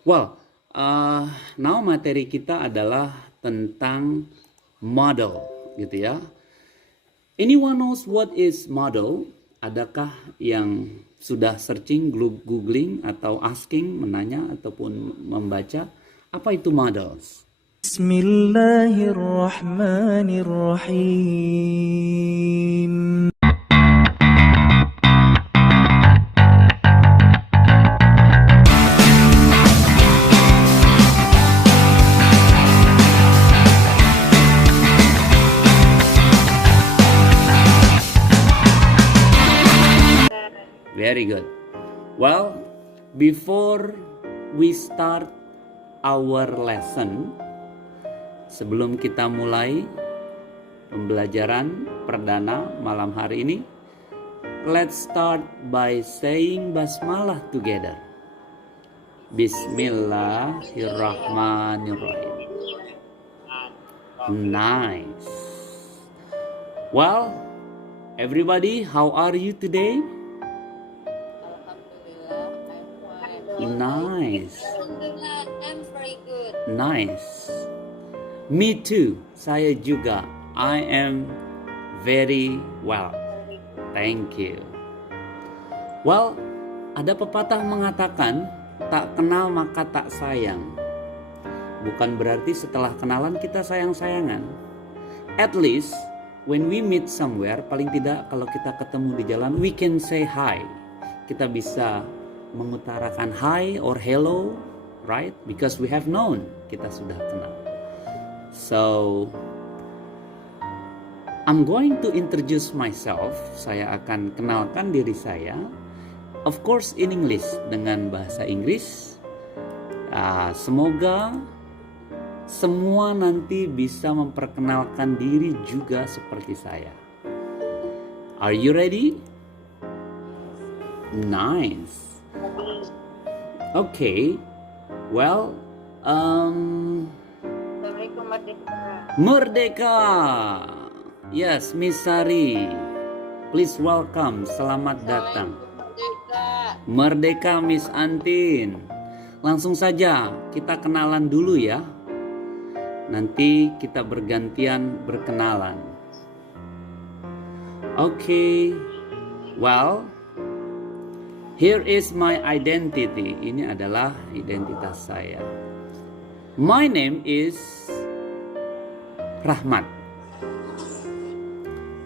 Well, now materi kita adalah tentang model, gitu ya. Anyone knows what is model? Adakah yang sudah searching, googling, atau asking, menanya, ataupun membaca, apa itu models? Bismillahirrahmanirrahim. Very good. Well, before we start our lesson, sebelum kita mulai pembelajaran perdana malam hari ini, let's start by saying basmalah together. Bismillahirrahmanirrahim. Nice. Well, everybody, how are you today? Nice. Alhamdulillah, I'm very good. Nice. Me too. Saya juga. I am very well. Thank you. Well, ada pepatah mengatakan, tak kenal maka tak sayang. Bukan berarti setelah kenalan kita sayang-sayangan. At least, when we meet somewhere, paling tidak kalau kita ketemu di jalan, we can say hi. Kita bisa mengutarakan hi or hello, right? Because we have known, kita sudah kenal. So, I'm going to introduce myself. Saya akan kenalkan diri saya. Of course in English, dengan bahasa Inggris. Semoga semua nanti bisa memperkenalkan diri juga seperti saya. Are you ready? Nice. Okay. Well, Assalamualaikum Merdeka. Merdeka. Yes, Miss Sari. Please welcome. Selamat datang. Merdeka. Merdeka, Miss Antin. Langsung saja kita kenalan dulu ya. Nanti kita bergantian berkenalan. Okay. Well, here is my identity. Ini adalah identitas saya. My name is Rahmat.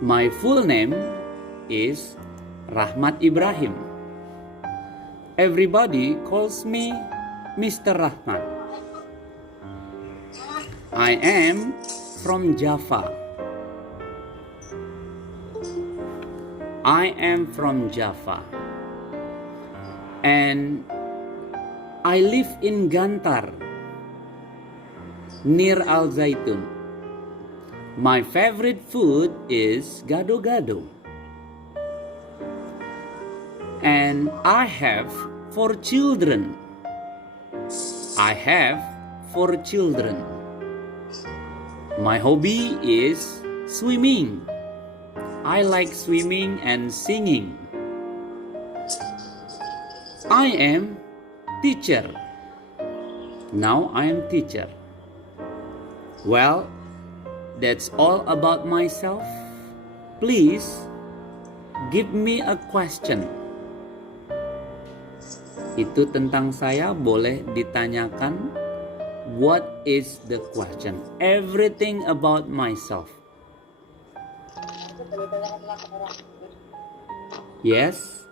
My full name is Rahmat Ibrahim. Everybody calls me Mr. Rahmat. I am from Java. I am from Java. And I live in Gantar, near Al Zaitun. My favorite food is gado-gado. And I have 4 children. I have 4 children. My hobby is swimming. I like swimming and singing. I am teacher. Now I am teacher. Well, that's all about myself. Please give me a question. Itu tentang saya, boleh ditanyakan. What is the question? Everything about myself. Yes.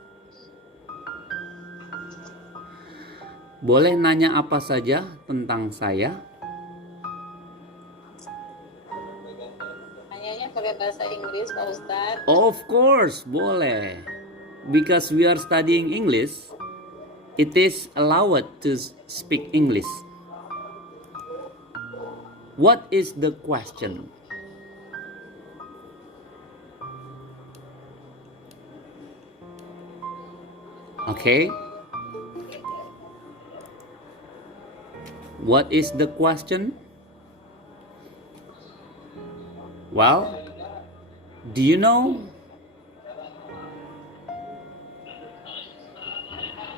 Boleh nanya apa saja tentang saya? Nanyanya pakai bahasa Inggris, Pak Ustadz. Of course, boleh. Because we are studying English, it is allowed to speak English. What is the question? Okay. What is the question? Well, do you know?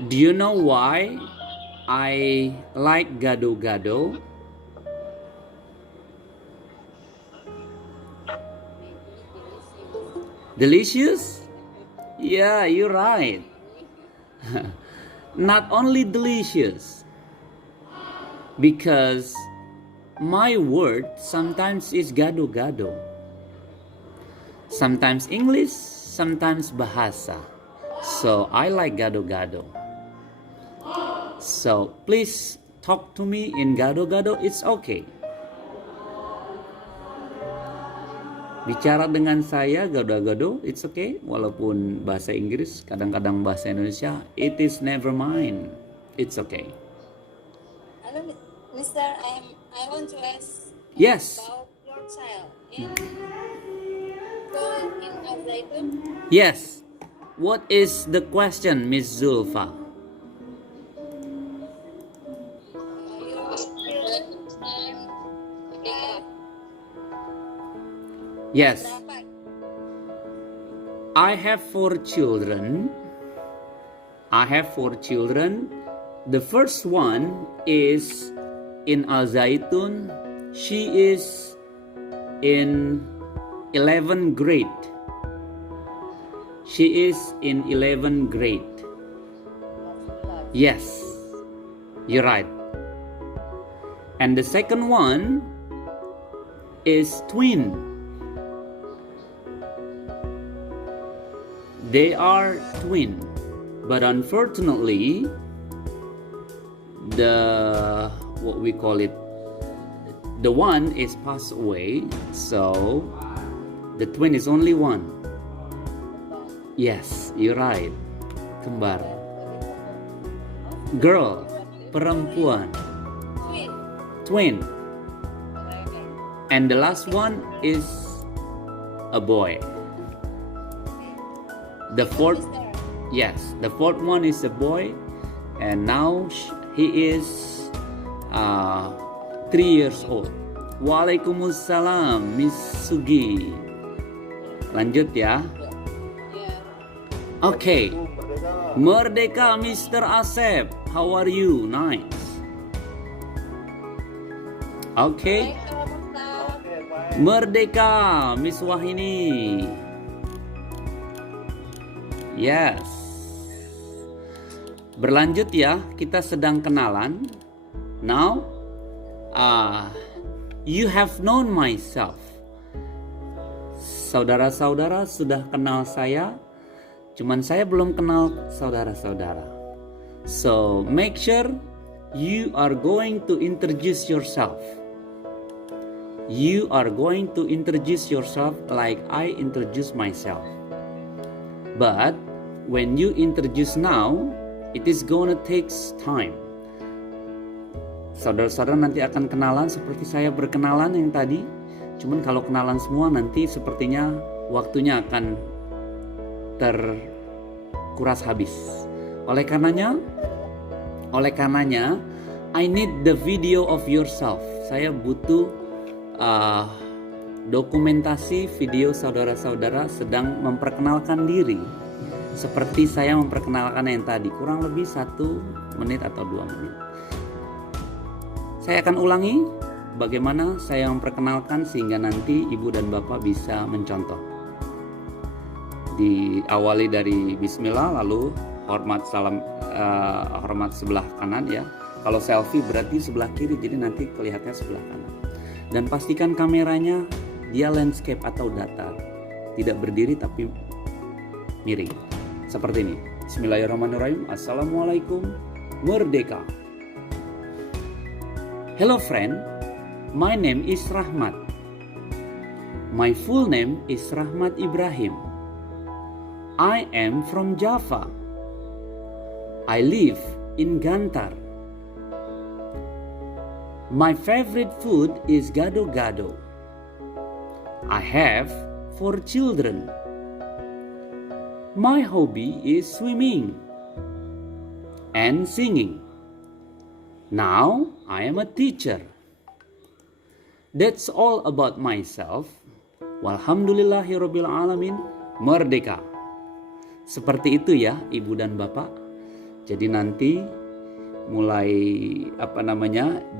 Do you know why I like gado-gado. Delicious? Yeah, you're right. Not only delicious, because my word sometimes is gado-gado. Sometimes English, sometimes bahasa. So I like gado-gado. So please talk to me in gado-gado, it's okay. Bicara dengan saya gado-gado, it's okay. Walaupun bahasa Inggris, kadang-kadang bahasa Indonesia, it is never mind. It's okay. Hello, Mister. I want to ask Yes, about your child in Al Zaitun. yes. What is the question, Miss Zulfa? Your children Yes, berapa? I have 4 children. The first one is in Al Zaitun. She is in 11th grade. She is in 11th grade. Yes, you're right. And the second one is twin. They are twin, but unfortunately, the one is passed away, so the twin is only one. Yes, you're right. Kembar. Girl, perempuan. Twin. And the last one is a boy. The fourth one is a boy, and now he is 3 years old. Waalaikumsalam, Miss Sugi. Lanjut ya. Okay. Merdeka, Mr. Asep. How are you? Nice. Okay. Merdeka, Miss Wahini. Yes. Berlanjut ya, kita sedang kenalan. Now, you have known myself. Saudara-saudara sudah kenal saya, cuman saya belum kenal saudara-saudara. So, make sure you are going to introduce yourself. You are going to introduce yourself like I introduce myself. But when you introduce now, it is gonna take time. Saudara-saudara nanti akan kenalan seperti saya berkenalan yang tadi. Cuman kalau kenalan semua nanti sepertinya waktunya akan terkuras habis. Oleh karenanya, I need the video of yourself. Saya butuh dokumentasi video saudara-saudara sedang memperkenalkan diri seperti saya memperkenalkan yang tadi, kurang lebih 1 menit atau 2 menit. Saya akan ulangi bagaimana saya memperkenalkan sehingga nanti ibu dan bapak bisa mencontoh. Diawali dari bismillah, lalu hormat salam, hormat sebelah kanan ya. Kalau selfie berarti sebelah kiri, jadi nanti kelihatannya sebelah kanan. Dan pastikan kameranya dia landscape atau datar, tidak berdiri tapi miring seperti ini. Bismillahirrahmanirrahim. Assalamualaikum. Merdeka. Hello friend, my name is Rahmat. My full name is Rahmat Ibrahim. I am from Java. I live in Gantar. My favorite food is gado-gado. I have 4 children. My hobby is swimming and singing. Now I am a teacher. That's all about myself. Walhamdulillahirabbil alamin. Merdeka. Seperti itu ya Ibu dan Bapak. Jadi nanti mulai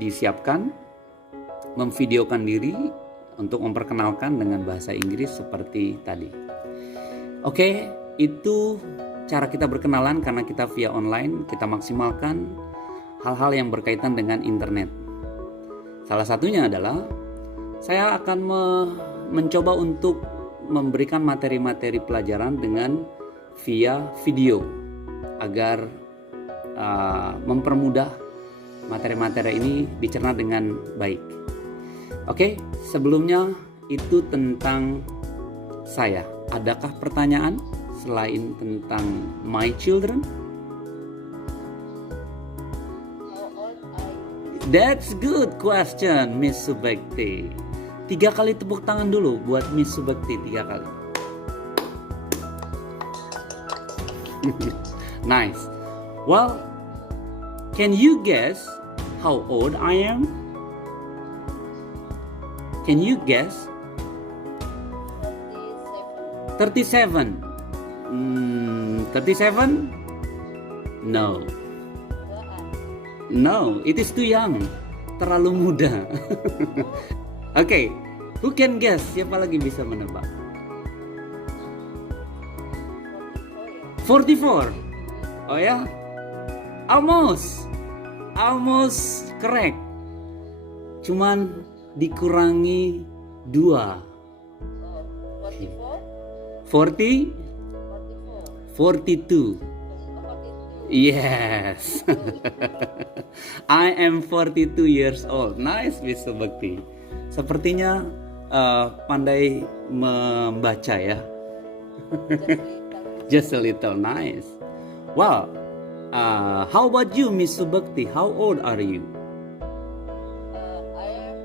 disiapkan, memvideokan diri untuk memperkenalkan dengan bahasa Inggris seperti tadi. Oke, itu cara kita berkenalan karena kita via online. Kita maksimalkan hal-hal yang berkaitan dengan internet. Salah satunya adalah saya akan mencoba untuk memberikan materi-materi pelajaran dengan via video agar mempermudah materi-materi ini dicerna dengan baik. Oke, sebelumnya itu tentang saya. Adakah pertanyaan selain tentang my children? How old are you? That's good question, Miss Subekti. 3 kali tepuk tangan dulu buat Miss Subekti, 3 kali. Nice. Well, can you guess how old I am? Can you guess? 37. 37? No. No, it is too young. Terlalu muda. Oke, who can guess? Siapa lagi bisa menebak? 44. Oh ya? Almost correct. Cuman dikurangi 2. 44? 40? 42. Yes. I am 42 years old. Nice, Miss Subekti. Sepertinya pandai membaca ya. Just a little. Nice. Well, how about you, Miss Subekti? How old are you? I am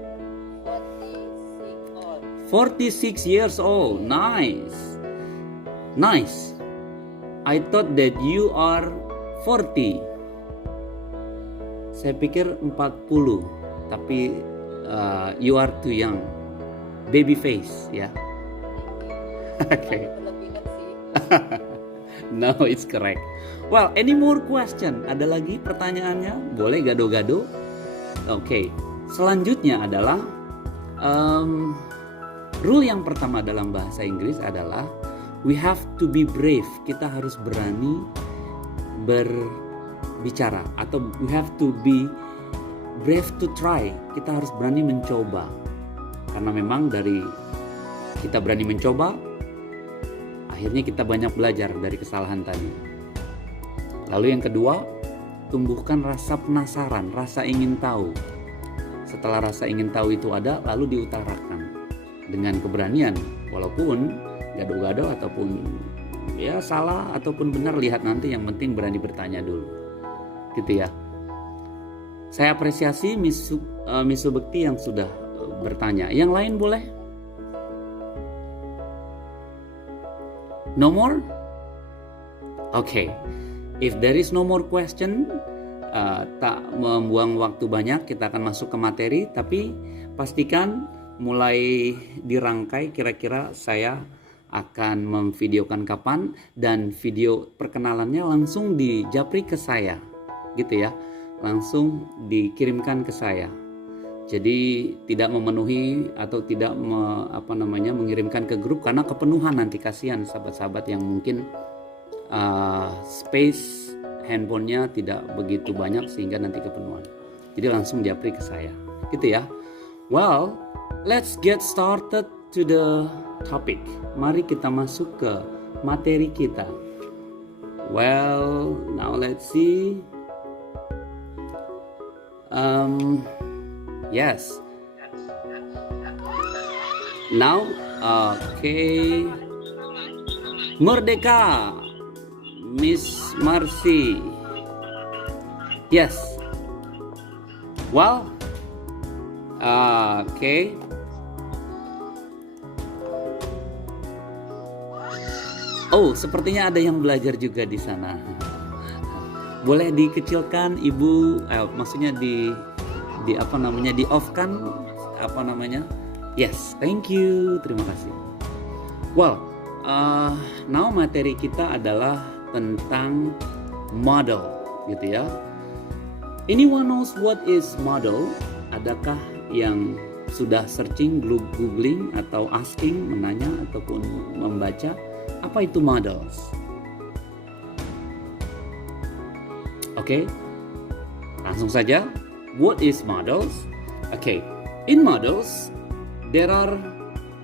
46 old. 46 years old. Nice. Nice. I thought that you are 40. Saya pikir 40, tapi you are too young. Baby face, ya. Okay. Berlebihan sih. No, it's correct. Well, any more question? Ada lagi pertanyaannya? Boleh gado-gado? Oke. Selanjutnya adalah rule yang pertama dalam bahasa Inggris adalah we have to be brave. Kita harus berani berbicara, atau we have to be brave to try. Kita harus berani mencoba. Karena memang dari kita berani mencoba, akhirnya kita banyak belajar dari kesalahan tadi. Lalu yang kedua, tumbuhkan rasa penasaran, rasa ingin tahu. Setelah rasa ingin tahu itu ada, lalu diutarakan dengan keberanian. Walaupun gado-gado ataupun ya salah ataupun benar, lihat nanti, yang penting berani bertanya dulu. Gitu ya. Saya apresiasi Miss Subekti yang sudah bertanya. Yang lain boleh? No more? Okay. If there is no more question, tak membuang waktu banyak, kita akan masuk ke materi. Tapi pastikan mulai dirangkai, kira-kira saya akan memvideokan kapan, dan video perkenalannya langsung dijapri ke saya, gitu ya, langsung dikirimkan ke saya. Jadi tidak memenuhi atau tidak mengirimkan ke grup, karena kepenuhan nanti, kasihan sahabat-sahabat yang mungkin space handphonenya tidak begitu banyak sehingga nanti kepenuhan. Jadi langsung japri ke saya, gitu ya. Well, let's get started to the topic. Mari kita masuk ke materi kita. Well, now let's see. Yes. Now, okay. Merdeka, Miss Marcy. Yes. Well, okay. Oh, sepertinya ada yang belajar juga di sana. Boleh dikecilkan, Ibu? Maksudnya di off-kan Yes, thank you, terima kasih. Well, now materi kita adalah tentang model, gitu ya. Anyone knows what is model? Adakah yang sudah searching, googling, atau asking, menanya, ataupun membaca apa itu models? Oke, langsung saja. What is models? Okay, in models there are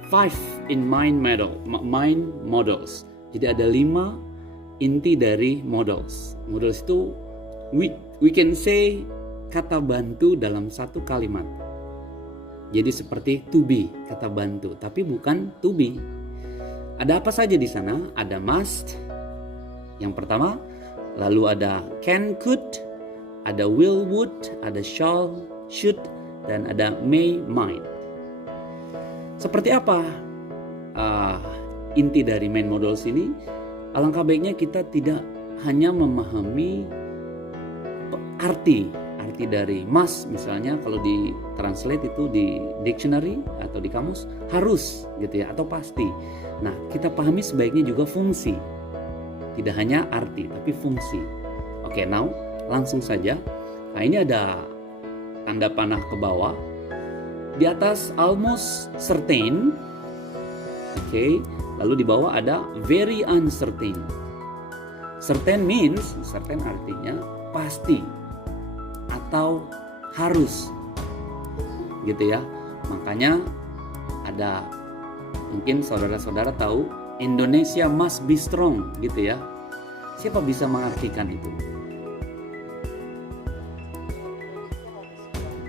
5 in mind models. Jadi ada 5 inti dari models. Models itu we can say kata bantu dalam satu kalimat. Jadi seperti to be, kata bantu, tapi bukan to be. Ada apa saja di sana? Ada must, yang pertama, lalu ada can, could, ada will, would, ada shall, should, dan ada may, might. Seperti apa inti dari main models ini? Alangkah baiknya kita tidak hanya memahami arti dari must, misalnya kalau di translate itu di dictionary atau di kamus harus gitu ya, atau pasti. Nah, kita pahami sebaiknya juga fungsi, tidak hanya arti tapi fungsi. Oke, now langsung saja. Nah, ini ada tanda panah ke bawah. Di atas almost certain. Oke, lalu di bawah ada very uncertain. Certain means, certain artinya pasti atau harus gitu ya. Makanya ada, mungkin saudara-saudara tahu Indonesia must be strong gitu ya. Siapa bisa mengartikan itu?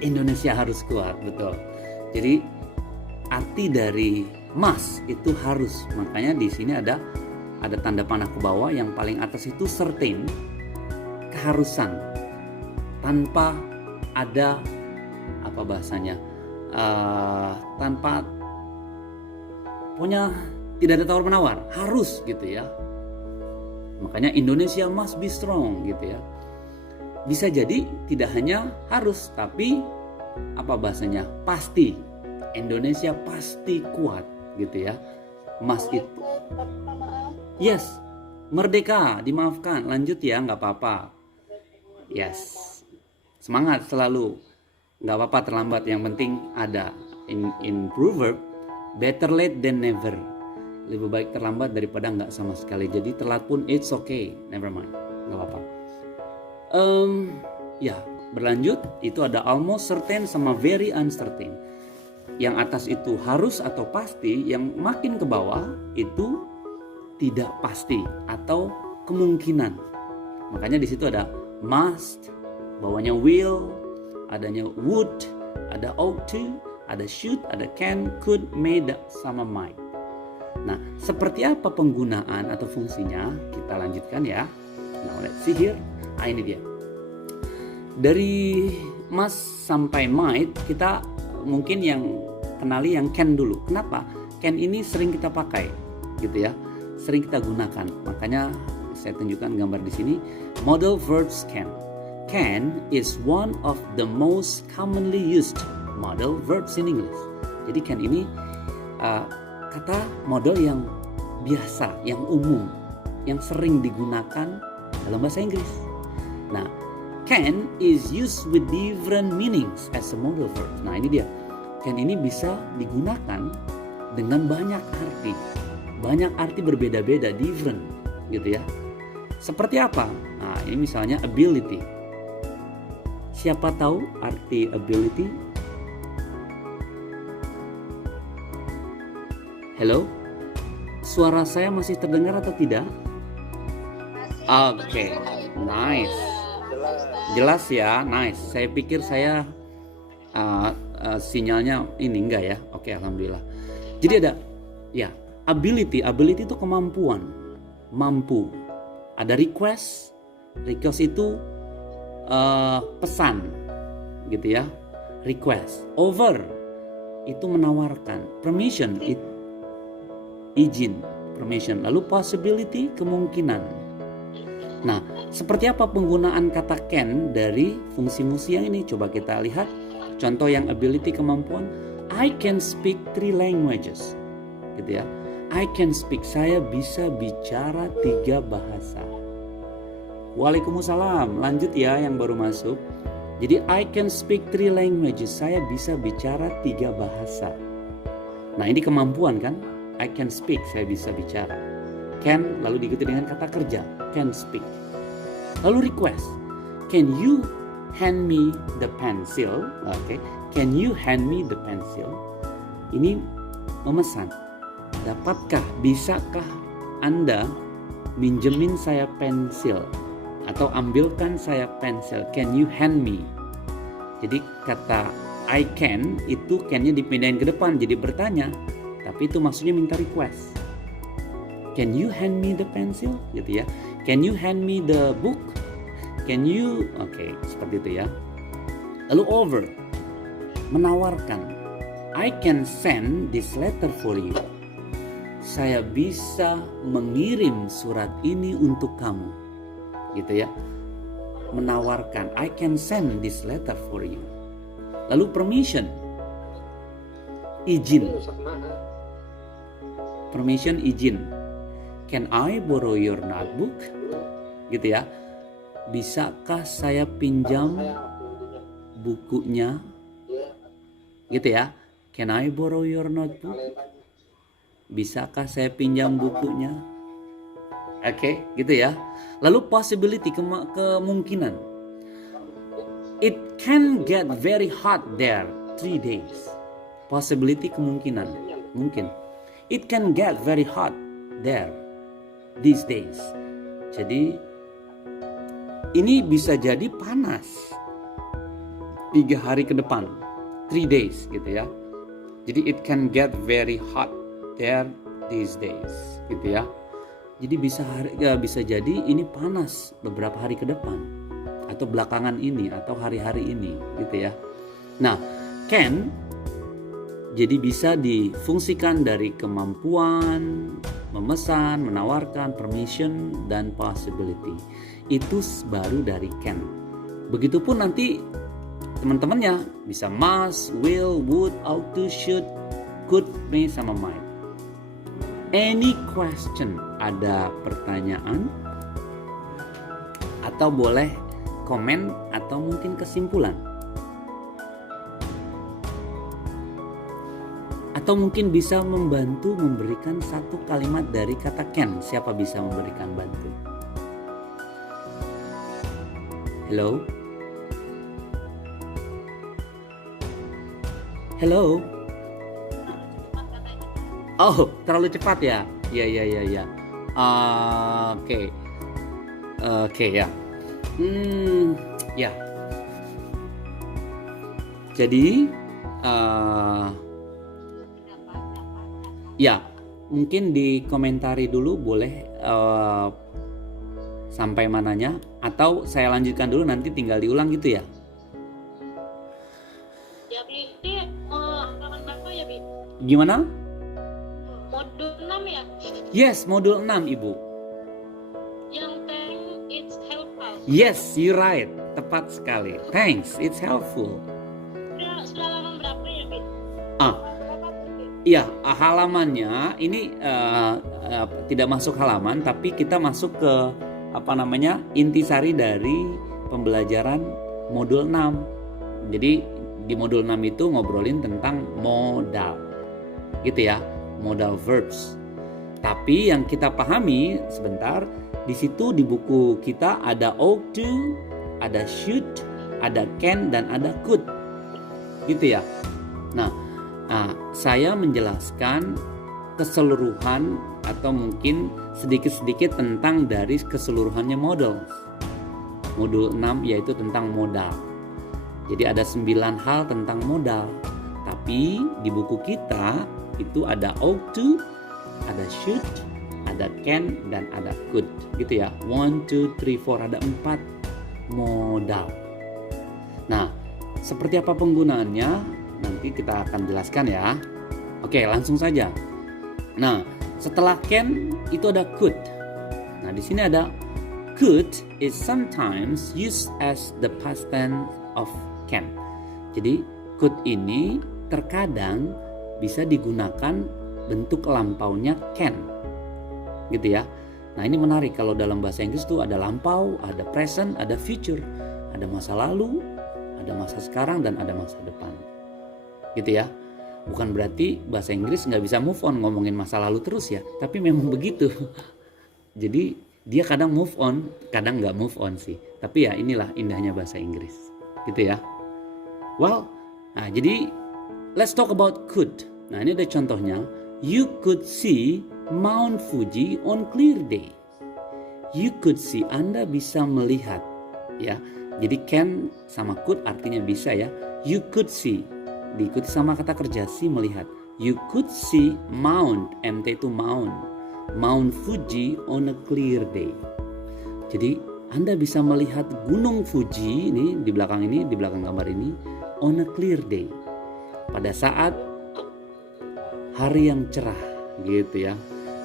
Indonesia harus kuat, betul. Jadi arti dari must itu harus. Makanya di sini ada tanda panah ke bawah, yang paling atas itu certain, keharusan. Tanpa ada apa bahasanya, tanpa punya, tidak ada tawar menawar, harus gitu ya. Makanya Indonesia must be strong gitu ya. Bisa jadi tidak hanya harus, tapi apa bahasanya, pasti. Indonesia pasti kuat gitu ya. Must itu, yes, merdeka, dimaafkan, lanjut ya, nggak apa-apa. Yes, semangat selalu, nggak apa-apa terlambat, yang penting ada. In proverb, better late than never. Lebih baik terlambat daripada nggak sama sekali. Jadi telat pun it's okay, never mind, nggak apa-apa. Ya, berlanjut, itu ada almost certain sama very uncertain. Yang atas itu harus atau pasti, yang makin ke bawah itu tidak pasti atau kemungkinan. Makanya di situ ada must, bawahnya will, adanya would, ada ought to, ada should, ada can, could, may, sama might. Nah, seperti apa penggunaan atau fungsinya? Kita lanjutkan ya. Now let's see here. Ini dia. Dari must sampai might, kita mungkin yang kenali yang can dulu. Kenapa? Can ini sering kita pakai, gitu ya. Sering kita gunakan. Makanya saya tunjukkan gambar di sini. Model verbs can. Can is one of the most commonly used model verbs in English. Jadi can ini kata model yang biasa, yang umum, yang sering digunakan dalam bahasa Inggris. Nah, can is used with different meanings as a model verb. Nah, ini dia. Can ini bisa digunakan dengan banyak arti. Banyak arti berbeda-beda, different gitu ya. Seperti apa? Nah, ini misalnya ability. Siapa tahu arti ability? Hello? Suara saya masih terdengar atau tidak? Oke, nice. Jelas ya, nice. Saya pikir saya sinyalnya ini enggak ya. Oke, alhamdulillah. Jadi ada ya, ability itu kemampuan, mampu. Ada request itu pesan gitu ya. Request. Over itu menawarkan. Permission itu izin, permission. Lalu possibility, kemungkinan. Nah, seperti apa penggunaan kata can dari fungsi-fungsi yang ini? Coba kita lihat. Contoh yang ability, kemampuan. I can speak 3 languages. Gitu ya. I can speak, saya bisa bicara 3 bahasa. Waalaikumsalam. Lanjut ya yang baru masuk. Jadi I can speak 3 languages. Saya bisa bicara 3 bahasa. Nah, ini kemampuan kan? I can speak, saya bisa bicara. Can lalu diikuti dengan kata kerja, can speak. Lalu request, can you hand me the pencil? Oke, can you hand me the pencil? Ini memesan. Dapatkah, bisakah Anda minjemin saya pensil? Atau ambilkan saya pensil, can you hand me? Jadi kata I can itu can-nya dipindahin ke depan jadi bertanya, tapi itu maksudnya minta request. Can you hand me the pencil? Gitu ya. Can you hand me the book? Can you? Oke, seperti itu ya. Lalu over, menawarkan. I can send this letter for you. Saya bisa mengirim surat ini untuk kamu. Gitu ya. Menawarkan, I can send this letter for you. Lalu permission, izin. Permission, izin. Can I borrow your notebook? Gitu ya. Bisakah saya pinjam bukunya? Gitu ya. Can I borrow your notebook? Bisakah saya pinjam bukunya? Oke, gitu ya. Lalu possibility, kemungkinan. It can get very hot there 3 days. Possibility, kemungkinan. Mungkin. It can get very hot there these days. Jadi ini bisa jadi panas 3 hari ke depan. 3 days gitu ya. Jadi it can get very hot there these days gitu ya. Jadi bisa jadi ini panas beberapa hari ke depan atau belakangan ini atau hari-hari ini gitu ya. Nah, can jadi bisa difungsikan dari kemampuan, memesan, menawarkan, permission, dan possibility. Itu baru dari can. Begitupun nanti teman-temannya bisa must, will, would, ought to, should, could, may, sama might. Any question, ada pertanyaan atau boleh komen atau mungkin kesimpulan atau mungkin bisa membantu memberikan satu kalimat dari kata can. Siapa bisa memberikan bantu? Hello? Hello? Oh, terlalu cepat ya? Ya. Oke. Oke ya. Ya. Jadi, ya, mungkin dikomentari dulu boleh sampai mananya, atau saya lanjutkan dulu nanti tinggal diulang gitu ya. Ya, Bi, ini halaman berapa ya, Bi? Gimana? Modul 6 ya? Yes, modul 6 Ibu. Yang thank it's helpful. Yes, you're right. Tepat sekali. Thanks, it's helpful. Sudah halaman berapa ya, Bi? Iya, halamannya ini tidak masuk halaman, tapi kita masuk ke intisari dari pembelajaran modul 6. Jadi di modul 6 itu ngobrolin tentang modal. Gitu ya, modal verbs. Tapi yang kita pahami sebentar, di situ di buku kita ada ought to, ada should, ada can, dan ada could. Gitu ya. Nah, saya menjelaskan keseluruhan atau mungkin sedikit-sedikit tentang dari keseluruhannya modal. Modul 6 yaitu tentang modal. Jadi ada 9 hal tentang modal. Tapi di buku kita itu ada ought to, ada should, ada can, dan ada could. Gitu ya. 1, 2, 3, 4, ada 4 modal. Nah, seperti apa penggunaannya? Nanti kita akan jelaskan ya. Oke, langsung saja. Nah, setelah can itu ada could. Nah, di sini ada could is sometimes used as the past tense of can. Jadi could ini terkadang bisa digunakan bentuk lampaunya can. Gitu ya. Nah, ini menarik kalau dalam bahasa Inggris tuh ada lampau, ada present, ada future, ada masa lalu, Ada masa sekarang dan ada masa depan. Gitu ya. Bukan berarti bahasa Inggris nggak bisa move on ngomongin masa lalu terus ya. Tapi memang begitu. Jadi dia kadang move on, kadang nggak move on sih. Tapi ya inilah indahnya bahasa Inggris. Gitu ya. Well, nah jadi let's talk about could. Nah ini ada contohnya. You could see Mount Fuji on clear day. You could see, Anda bisa melihat. Ya, jadi can sama could artinya bisa ya. You could see, diikuti sama kata kerja see, melihat. You could see Mount, MT itu Mount Fuji on a clear day. Jadi Anda bisa melihat Gunung Fuji ini di belakang gambar ini on a clear day. Pada saat hari yang cerah gitu ya.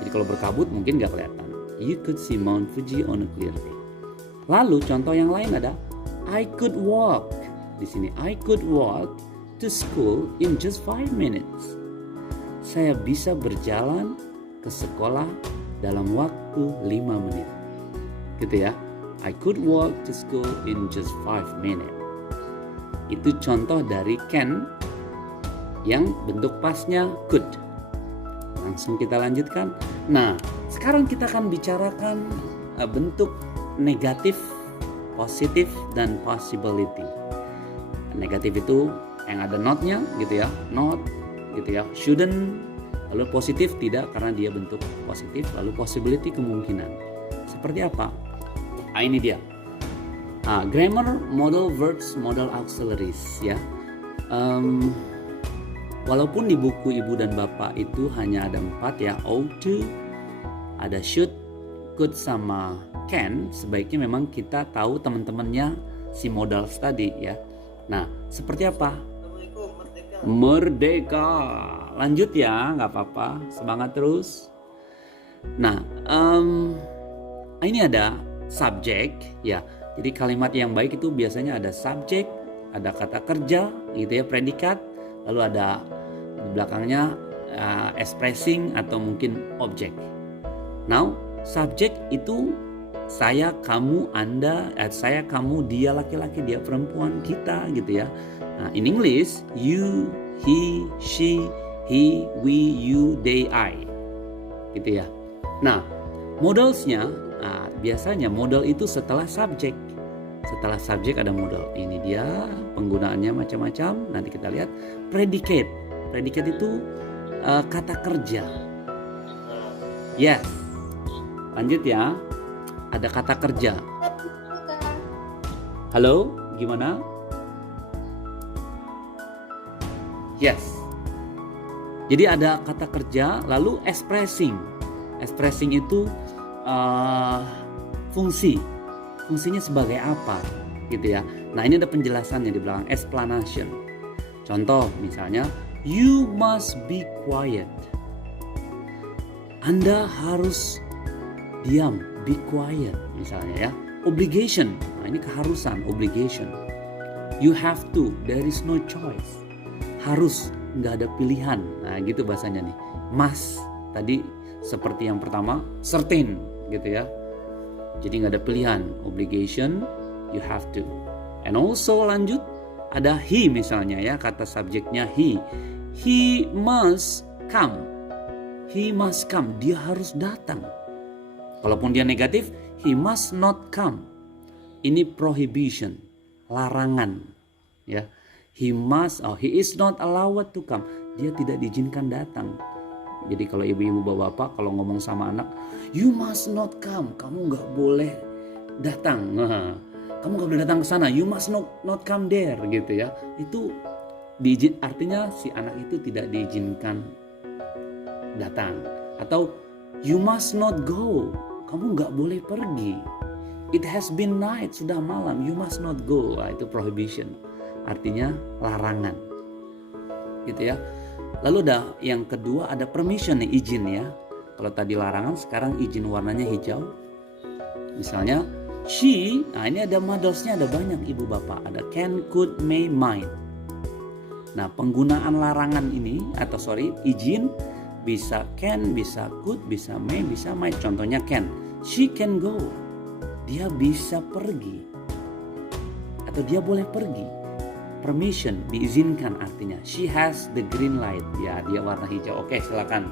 Jadi kalau berkabut mungkin gak kelihatan. You could see Mount Fuji on a clear day. Lalu contoh yang lain ada I could walk. Di sini I could walk to school in just 5 minutes. Saya bisa berjalan ke sekolah dalam waktu 5 menit. Gitu ya. I could walk to school in just 5 minutes. Itu contoh dari can yang bentuk pasnya could. Langsung kita lanjutkan. Nah, sekarang kita akan bicarakan bentuk negatif, positif, dan possibility. Negatif itu yang ada notnya gitu ya, not gitu ya, shouldn't. Lalu positif tidak karena dia bentuk positif. Lalu possibility kemungkinan. Seperti apa? Nah, ini dia. Grammar, modal verbs, modal auxiliaries ya. Walaupun di buku ibu dan bapak itu hanya ada 4 ya, ought to, ada should, could sama can, sebaiknya memang kita tahu teman-temannya si modal tadi ya. Nah, seperti apa? Merdeka. Lanjut ya, nggak apa-apa, semangat terus. Nah, ini ada subject ya. Jadi kalimat yang baik itu biasanya ada subject, ada kata kerja, gitu ya, predikat. Lalu ada di belakangnya expressing atau mungkin object. Now, subject itu saya, kamu, Anda, saya, kamu, dia laki-laki, dia perempuan, kita gitu ya. Nah, in English, you, he, she, he, we, you, they, I. Gitu ya. Nah, modalsnya, biasanya modal itu setelah subject. Setelah subjek ada modal. Ini dia penggunaannya macam-macam. Nanti kita lihat predicate. Predicate itu kata kerja. Yes. Lanjut ya. Ada kata kerja. Halo, gimana? Yes. Jadi ada kata kerja, lalu expressing. Expressing itu fungsi. Fungsinya sebagai apa gitu ya. Nah, ini ada penjelasannya di belakang, explanation. Contoh misalnya, you must be quiet. Anda harus diam, be quiet misalnya ya. Obligation, nah ini keharusan, obligation. You have to, there is no choice. Harus, nggak ada pilihan. Nah gitu bahasanya nih. Must, tadi seperti yang pertama, certain gitu ya. Jadi nggak ada pilihan, obligation, you have to. And also lanjut, ada he misalnya ya, kata subjeknya he. He must come. He must come, dia harus datang. Kalaupun dia negatif, he must not come. Ini prohibition, larangan. Ya, he is not allowed to come. Dia tidak diizinkan datang. Jadi kalau ibu-ibu bapak kalau ngomong sama anak, you must not come, kamu nggak boleh datang. Kamu nggak boleh datang ke sana. You must not come there gitu ya. Itu artinya si anak itu tidak diizinkan datang. Atau you must not go, kamu nggak boleh pergi. It has been night, sudah malam, you must not go. Itu prohibition, artinya larangan gitu ya. Lalu ada yang kedua, ada permission nih, izin ya. Kalau tadi larangan, sekarang izin warnanya hijau. Misalnya she, nah ini ada modelsnya, ada banyak ibu bapak. Ada can, could, may, might. Nah penggunaan larangan ini, izin bisa can, bisa could, bisa may, bisa might. Contohnya can, she can go, dia bisa pergi. Atau dia boleh pergi. permission, diizinkan artinya. She has the green light. Ya, dia warna hijau. Oke, silakan.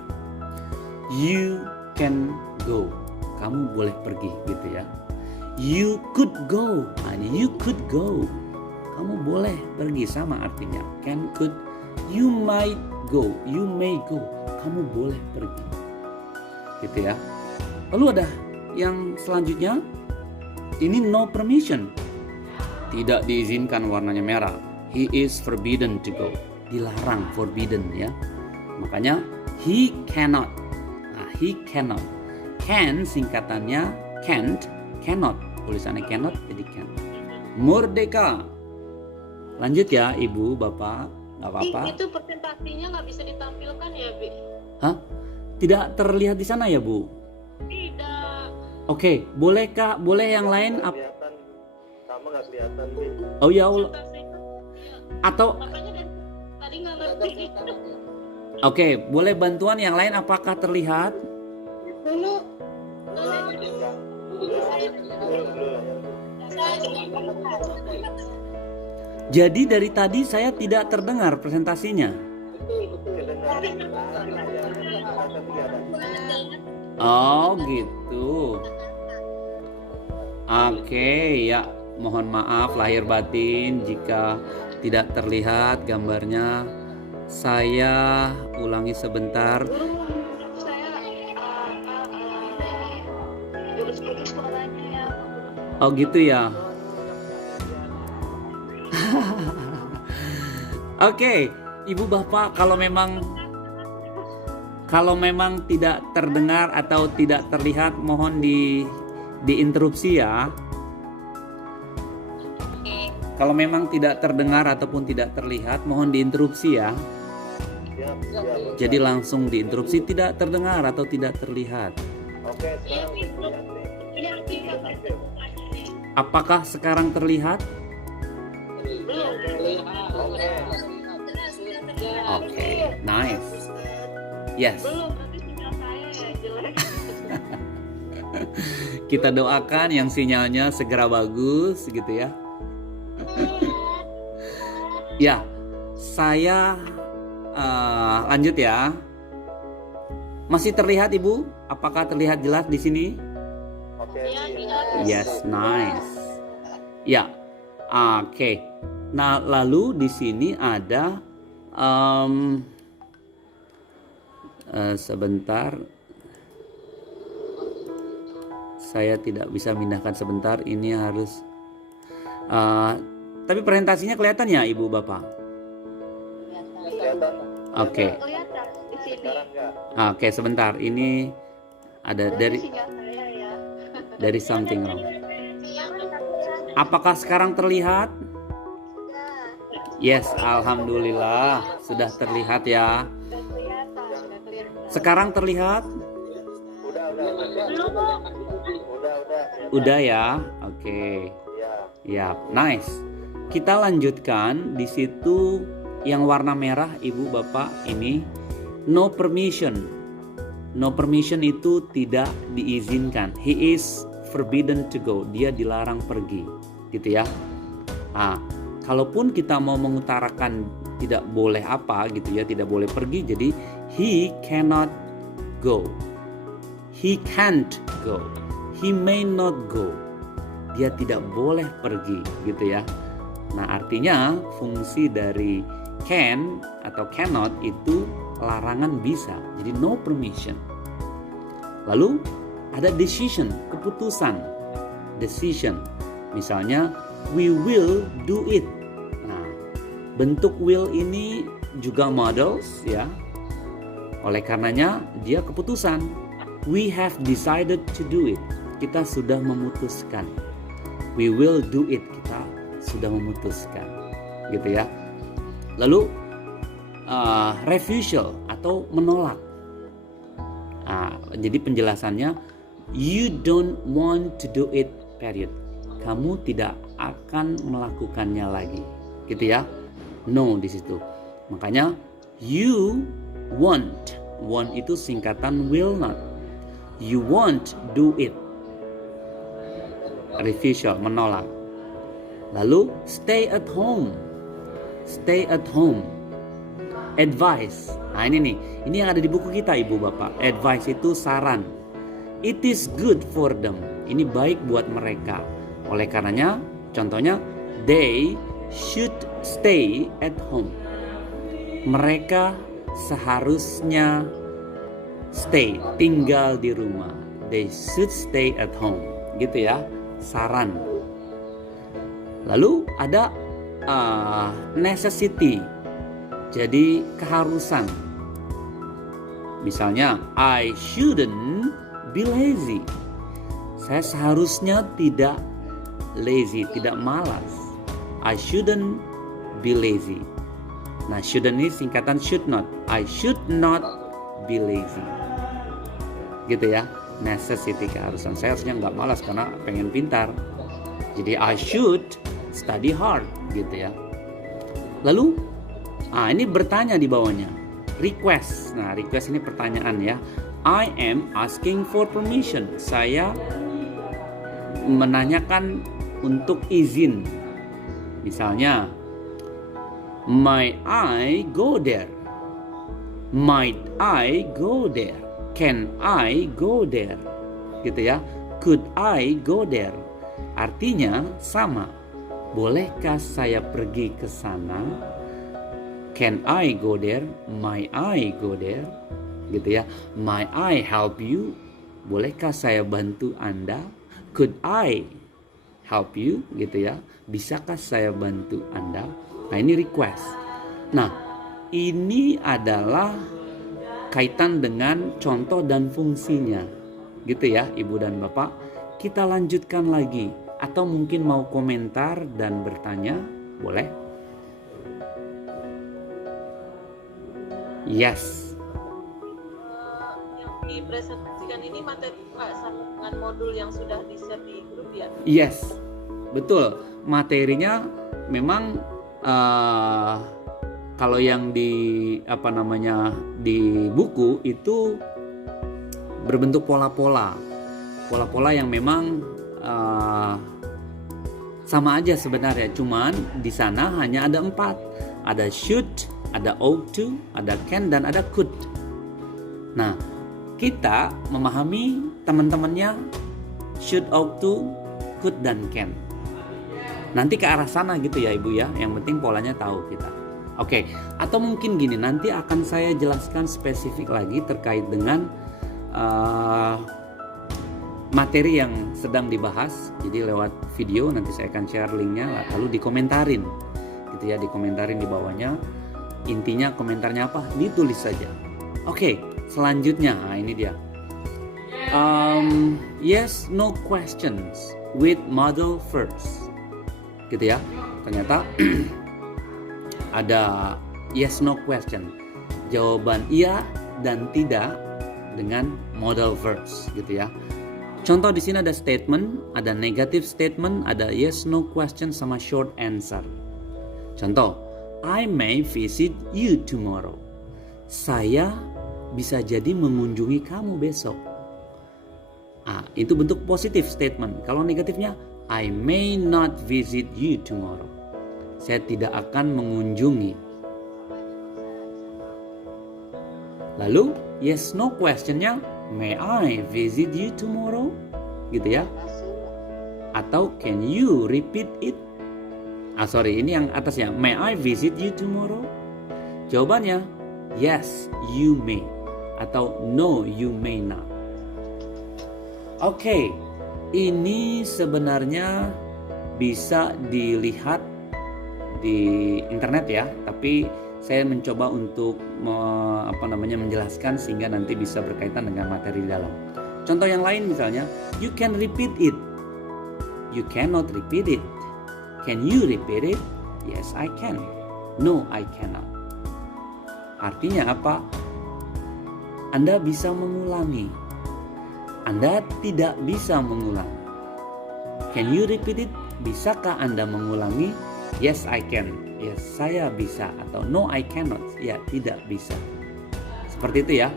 You can go. Kamu boleh pergi gitu ya. You could go. Nah, you could go. Kamu boleh pergi, sama artinya. Can, could. You might go. You may go. Kamu boleh pergi. Gitu ya. Lalu ada yang selanjutnya. Ini no permission. Tidak diizinkan, warnanya merah. He is forbidden to go. Dilarang, forbidden ya. Makanya he cannot. Nah, he cannot. Can singkatannya can't, cannot. Tulisannya cannot jadi can. Merdeka. Lanjut ya, Ibu, Bapak. Nggak apa-apa. Itu presentasinya nggak bisa ditampilkan ya, Bi? Hah? Tidak terlihat di sana ya, Bu? Tidak. Oke, boleh Kak? Boleh yang lain? Kelihatan, sama nggak kelihatan, Bi? Oh ya Allah. Presentasinya, iya. Atau Makanya tadi nggak ngerti. oke, boleh bantuan yang lain? Apakah terlihat? Dulu Jadi dari tadi saya tidak terdengar presentasinya. Oh gitu. Oke ya, mohon maaf lahir batin jika tidak terlihat gambarnya. Saya ulangi sebentar. Saya jurus-jurus suaranya ya. Oh gitu ya. Oke, Ibu Bapak, kalau memang tidak terdengar atau tidak terlihat, mohon diinterupsi ya. Kalau memang tidak terdengar ataupun tidak terlihat, mohon diinterupsi ya. Jadi langsung diinterupsi, tidak terdengar atau tidak terlihat. Oke, sekarang Apakah sekarang terlihat? Oke, nice. Yes. Belum, nanti sinyal saya ya jelek. Kita doakan yang sinyalnya segera bagus gitu ya. Ya, saya lanjut ya. Masih terlihat Ibu? Apakah terlihat jelas di sini? oke. Yes, nice. Ya, oke. Nah, lalu di sini ada sebentar. Saya tidak bisa mindahkan sebentar. Ini harus. Tapi presentasinya kelihatan ya, Ibu Bapak? Kelihatan? Oke. Kelihatan di sini. Sekarang nggak? Oke, sebentar. Ini ada dari Sinyal saya ya. dari something wrong. Apakah sekarang terlihat? Yes, alhamdulillah sudah terlihat ya. Sekarang terlihat? Udah ya. Oke. Ya, nice. Kita lanjutkan di situ yang warna merah Ibu Bapak ini no permission. No permission itu tidak diizinkan. He is forbidden to go. Dia dilarang pergi. Gitu ya. Nah, kalaupun kita mau mengutarakan tidak boleh apa gitu ya, tidak boleh pergi, jadi he cannot go. He can't go. He may not go. Dia tidak boleh pergi gitu ya. Nah, artinya fungsi dari can atau cannot itu larangan bisa. Jadi no permission. Lalu ada decision, keputusan. Decision. Misalnya we will do it. Nah, bentuk will ini juga models ya. Oleh karenanya dia keputusan. We have decided to do it. Kita sudah memutuskan. We will do it. Kita sudah memutuskan. Gitu ya. Lalu refusal atau menolak. Jadi penjelasannya you don't want to do it period. Kamu tidak akan melakukannya lagi, gitu ya. No di situ. Makanya you won't. Want itu singkatan will not. You won't do it. Refusal, menolak. Lalu stay at home. stay at home. Advice. Nah ini yang ada di buku kita ibu bapak. Advice itu saran. It is good for them. Ini baik buat mereka. Oleh karenanya, contohnya, they should stay at home. Mereka seharusnya tinggal di rumah. They should stay at home. Gitu ya, saran. Lalu ada necessity. Jadi keharusan. Misalnya, I shouldn't be lazy. Saya seharusnya tidak lazy, tidak malas. I shouldn't be lazy. Nah, shouldn't ini singkatan should not. I should not be lazy. Gitu ya, necessity, keharusan. Saya harusnya nggak malas karena pengen pintar. Jadi I should study hard, gitu ya. Lalu, ini bertanya di bawahnya. Request. Nah, request ini pertanyaan ya. I am asking for permission. Saya menanyakan untuk izin. Misalnya, might I go there? Might I go there? Can I go there? Gitu ya. Could I go there? Artinya sama. Bolehkah saya pergi ke sana? Can I go there? Might I go there? Gitu ya. Might I help you? Bolehkah saya bantu Anda? Could I help you? Gitu ya. Bisakah saya bantu Anda? Nah, ini request. Nah, ini adalah kaitan dengan contoh dan fungsinya. Gitu ya, Ibu dan Bapak. Kita lanjutkan lagi. Atau mungkin mau komentar dan bertanya, boleh? Yes. Yang dipresentasikan ini materi sama dengan modul yang sudah di-share di grup ya? Yes, betul. Materinya memang kalau yang di di buku itu berbentuk pola-pola yang memang sama aja sebenarnya. Cuman di sana hanya ada 4. Ada should, ada ought to, ada can, dan ada could. Nah, kita memahami teman-temannya should, ought to, could, dan can. Nanti ke arah sana gitu ya Ibu ya. Yang penting polanya tahu kita. Oke, atau mungkin gini, nanti akan saya jelaskan spesifik lagi terkait dengan materi yang sedang dibahas. Jadi lewat video nanti saya akan share linknya, lalu dikomentarin gitu ya, dikomentarin di bawahnya. Intinya komentarnya apa? Ditulis saja. Oke, selanjutnya, nah ini dia. Yes, no questions with model first. Gitu ya. Ternyata ada yes, no question. Jawaban iya dan tidak dengan model verse gitu ya. Contoh di sini ada statement, ada negative statement, ada yes, no question sama short answer. Contoh, I may visit you tomorrow. Saya bisa jadi mengunjungi kamu besok. Itu bentuk positif statement. Kalau negatifnya, I may not visit you tomorrow. Saya tidak akan mengunjungi. Lalu, yes, no questionnya, may I visit you tomorrow? Gitu ya. Atau can you repeat it? Ini yang atasnya, may I visit you tomorrow? Jawabannya, yes, you may. Atau no, you may not. Oke, ini sebenarnya bisa dilihat di internet ya, tapi saya mencoba untuk menjelaskan sehingga nanti bisa berkaitan dengan materi di dalam. Contoh yang lain misalnya, you can repeat it. You cannot repeat it. Can you repeat it? Yes, I can. No, I cannot. Artinya apa? Anda bisa mengulangi. Anda tidak bisa mengulang. Can you repeat it? Bisakah Anda mengulangi? Yes, I can. Yes, saya bisa. Atau no, I cannot. Ya, tidak bisa. Seperti itu ya.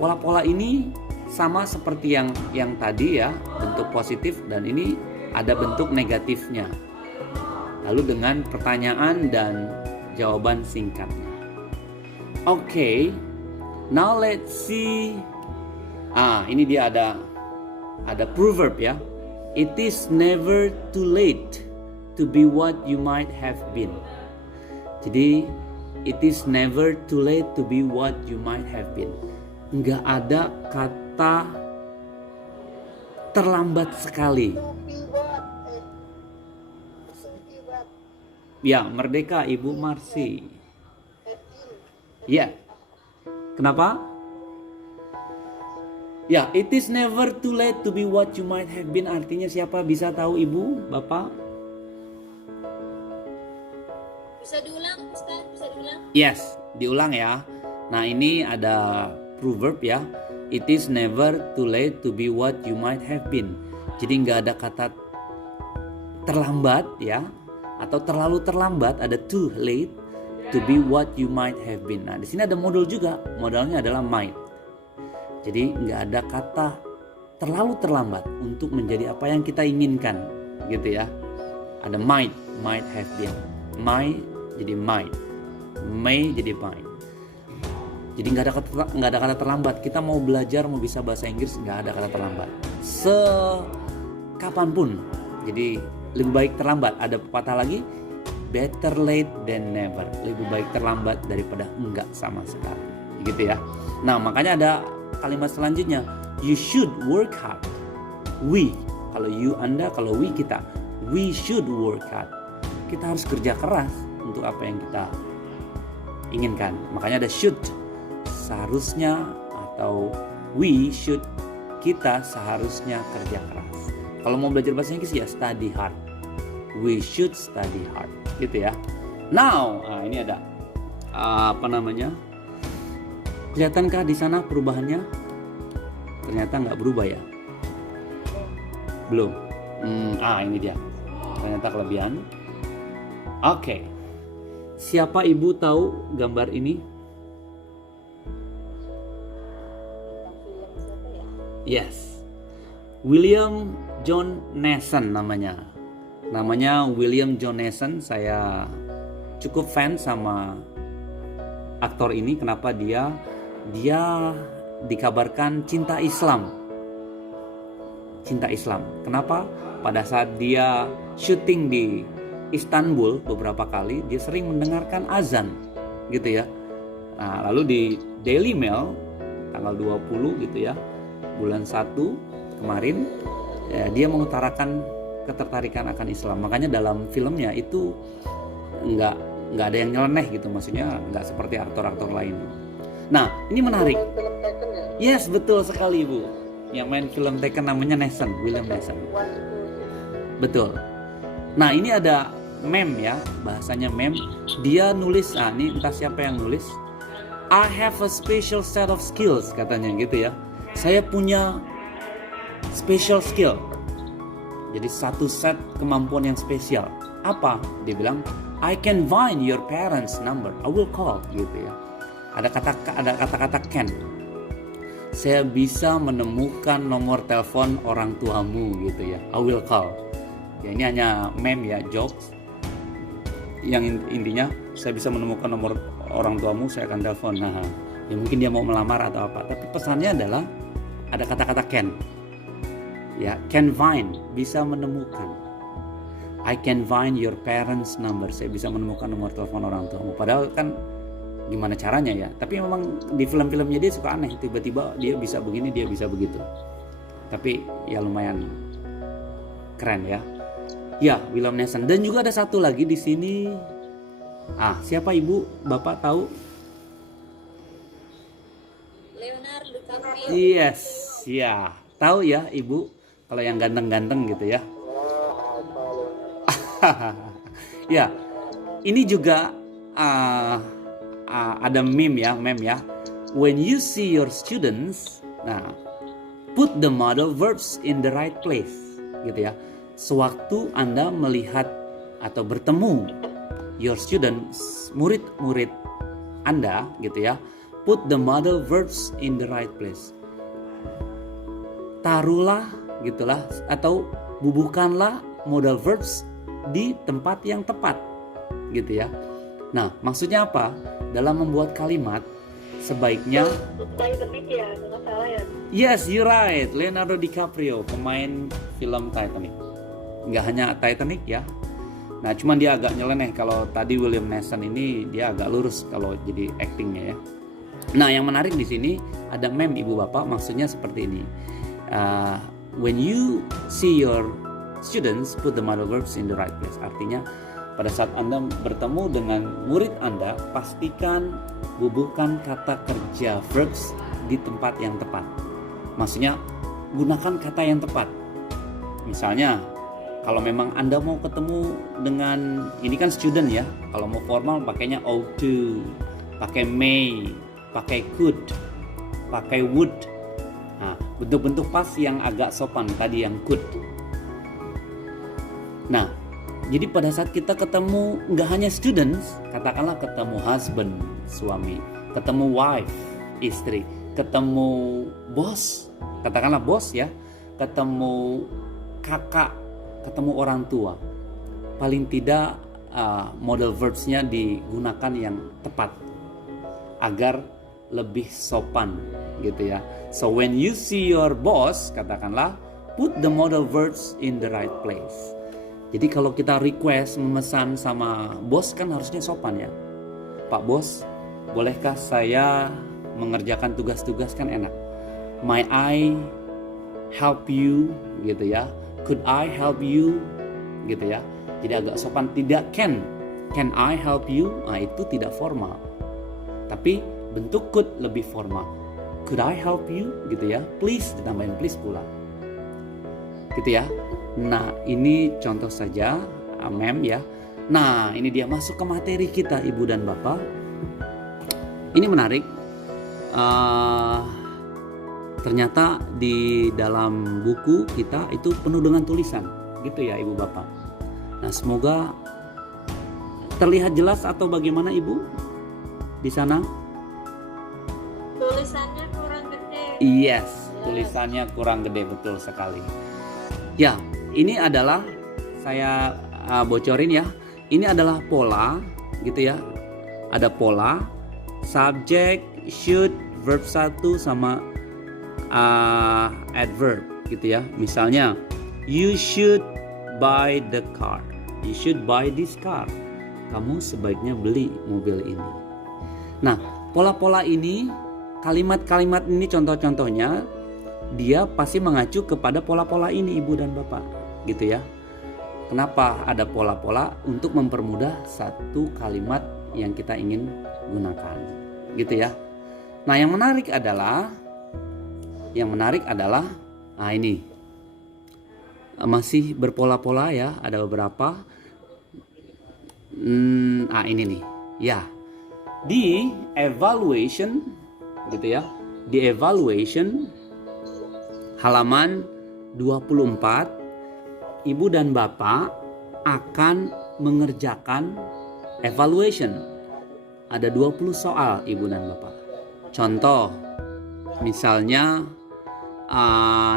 Pola-pola ini sama seperti yang tadi ya, bentuk positif, dan ini ada bentuk negatifnya. Lalu dengan pertanyaan dan jawaban singkatnya. Oke, now let's see. Ini dia ada proverb ya. It is never too late to be what you might have been. Jadi, it is never too late to be what you might have been. Nggak ada kata terlambat sekali. Ya, merdeka Ibu Marsi. Ya, kenapa? Ya, it is never too late to be what you might have been. Artinya siapa bisa tahu Ibu, Bapak? Bisa diulang, Ustaz? Bisa diulang? Yes, diulang ya. Nah, ini ada proverb ya. It is never too late to be what you might have been. Jadi nggak ada kata terlambat ya, atau terlalu terlambat. Ada too late to be what you might have been. Nah, di sini ada modal juga. Modalnya adalah might. Jadi nggak ada kata terlalu terlambat untuk menjadi apa yang kita inginkan, gitu ya. Ada might have been. Might jadi might. May jadi might. Jadi nggak ada kata terlambat. Kita mau belajar, mau bisa bahasa Inggris, nggak ada kata terlambat. Kapanpun. Jadi lebih baik terlambat. Ada pepatah lagi, better late than never. Lebih baik terlambat daripada enggak sama sekali. Gitu ya. Nah, makanya ada kalimat selanjutnya, you should work hard. We, kalau you Anda, kalau we kita, we should work hard. Kita harus kerja keras untuk apa yang kita inginkan. Makanya ada should, seharusnya, atau we should, kita seharusnya kerja keras. Kalau mau belajar bahasa Inggris ya study hard. We should study hard, gitu ya. Now, ini ada kelihatankah di sana perubahannya? Ternyata nggak berubah ya. Belum. Ini dia. Ternyata kelebihan. Oke. Siapa Ibu tahu gambar ini? Yes. William John Nason namanya. Namanya William John Nason. Saya cukup fans sama aktor ini. Kenapa dia dikabarkan cinta Islam. Cinta Islam. Kenapa? Pada saat dia syuting di Istanbul beberapa kali, dia sering mendengarkan azan, gitu ya. Nah, lalu di Daily Mail tanggal 20 gitu ya, bulan 1 kemarin, dia mengutarakan ketertarikan akan Islam. Makanya dalam filmnya itu nggak ada yang nyeleneh gitu, maksudnya nggak seperti aktor-aktor lain. Nah, ini menarik. Yes, betul sekali Ibu. Yang main film Taken namanya Nason, William Nason. Betul. Nah, ini ada meme ya, bahasanya meme. Dia nulis, ini entah siapa yang nulis. I have a special set of skills, katanya gitu ya. Saya punya special skill. Jadi satu set kemampuan yang spesial. Apa? Dia bilang, I can find your parents' number. I will call, gitu ya. Ada kata-kata can. Saya bisa menemukan nomor telepon orang tuamu, gitu ya. I will call. Ya, ini hanya meme ya, jokes. Yang intinya saya bisa menemukan nomor orang tuamu, saya akan telepon. Nah, ya mungkin dia mau melamar atau apa. Tapi pesannya adalah ada kata-kata can. Ya, can find, bisa menemukan. I can find your parents' number. Saya bisa menemukan nomor telepon orang tuamu. Padahal kan gimana caranya ya? Tapi memang di film-filmnya dia suka aneh. Tiba-tiba dia bisa begini, dia bisa begitu. Tapi ya lumayan keren ya. Ya, William Nason. Dan juga ada satu lagi di sini. Siapa Ibu? Bapak tahu? Leonardo DiCaprio. Yes, ya. Tahu ya Ibu? Kalau yang ganteng-ganteng gitu ya. Ya, ini juga ada meme ya. When you see your students, put the modal verbs in the right place, gitu ya. Sewaktu Anda melihat atau bertemu your students, murid-murid Anda, gitu ya, put the modal verbs in the right place. Taruhlah, gitulah, atau bubuhkanlah modal verbs di tempat yang tepat, gitu ya. Nah, maksudnya apa? Dalam membuat kalimat, sebaiknya Titanic ya, nggak salah ya. yes, you're right. Leonardo DiCaprio, pemain film Titanic. Nggak hanya Titanic ya. Nah, cuman dia agak nyeleneh. Kalau tadi William Neeson ini dia agak lurus kalau jadi actingnya ya. Nah, yang menarik di sini ada meme ibu bapak, maksudnya seperti ini. When you see your students, put the model verbs in the right place. Artinya pada saat Anda bertemu dengan murid Anda, pastikan bubuhkan kata kerja verbs di tempat yang tepat. Maksudnya gunakan kata yang tepat. Misalnya kalau memang Anda mau ketemu dengan, ini kan student ya, kalau mau formal pakainya ought to, pakai may, pakai could, pakai would. Nah, bentuk-bentuk pas yang agak sopan tadi yang could. Nah, jadi pada saat kita ketemu nggak hanya students, katakanlah ketemu husband, suami, ketemu wife, istri, ketemu bos, katakanlah bos ya, ketemu kakak, ketemu orang tua. Paling tidak model verbs-nya digunakan yang tepat agar lebih sopan gitu ya. So when you see your boss, katakanlah put the model verbs in the right place. Jadi kalau kita request memesan sama bos kan harusnya sopan ya. Pak bos, bolehkah saya mengerjakan tugas-tugas, kan enak. May I help you gitu ya. Could I help you gitu ya. Jadi agak sopan, tidak can I help you? Nah, itu tidak formal. Tapi bentuk could lebih formal. Could I help you gitu ya. Please ditambahin please pula. Gitu ya. Nah, ini contoh saja mem ya. Nah, ini dia masuk ke materi kita Ibu dan Bapak. Ini menarik. Ternyata di dalam buku kita itu penuh dengan tulisan, gitu ya Ibu Bapak. Nah, semoga terlihat jelas atau bagaimana Ibu di sana? Tulisannya kurang gede. Yes, tulisannya kurang gede, betul sekali. Ya, ini adalah saya bocorin ya. Ini adalah pola, gitu ya. Ada pola, subject, should, verb 1 sama adverb gitu ya. Misalnya you should buy the car. You should buy this car. Kamu sebaiknya beli mobil ini. Nah, pola-pola ini, kalimat-kalimat ini contoh-contohnya dia pasti mengacu kepada pola-pola ini Ibu dan Bapak gitu ya. Kenapa ada pola-pola? Untuk mempermudah satu kalimat yang kita ingin gunakan gitu ya. Nah, yang menarik adalah nah ini masih berpola-pola ya, ada beberapa. Ini nih ya, di evaluation gitu ya, di evaluation halaman 24 Ibu dan Bapak akan mengerjakan evaluation. Ada 20 soal Ibu dan Bapak. Contoh misalnya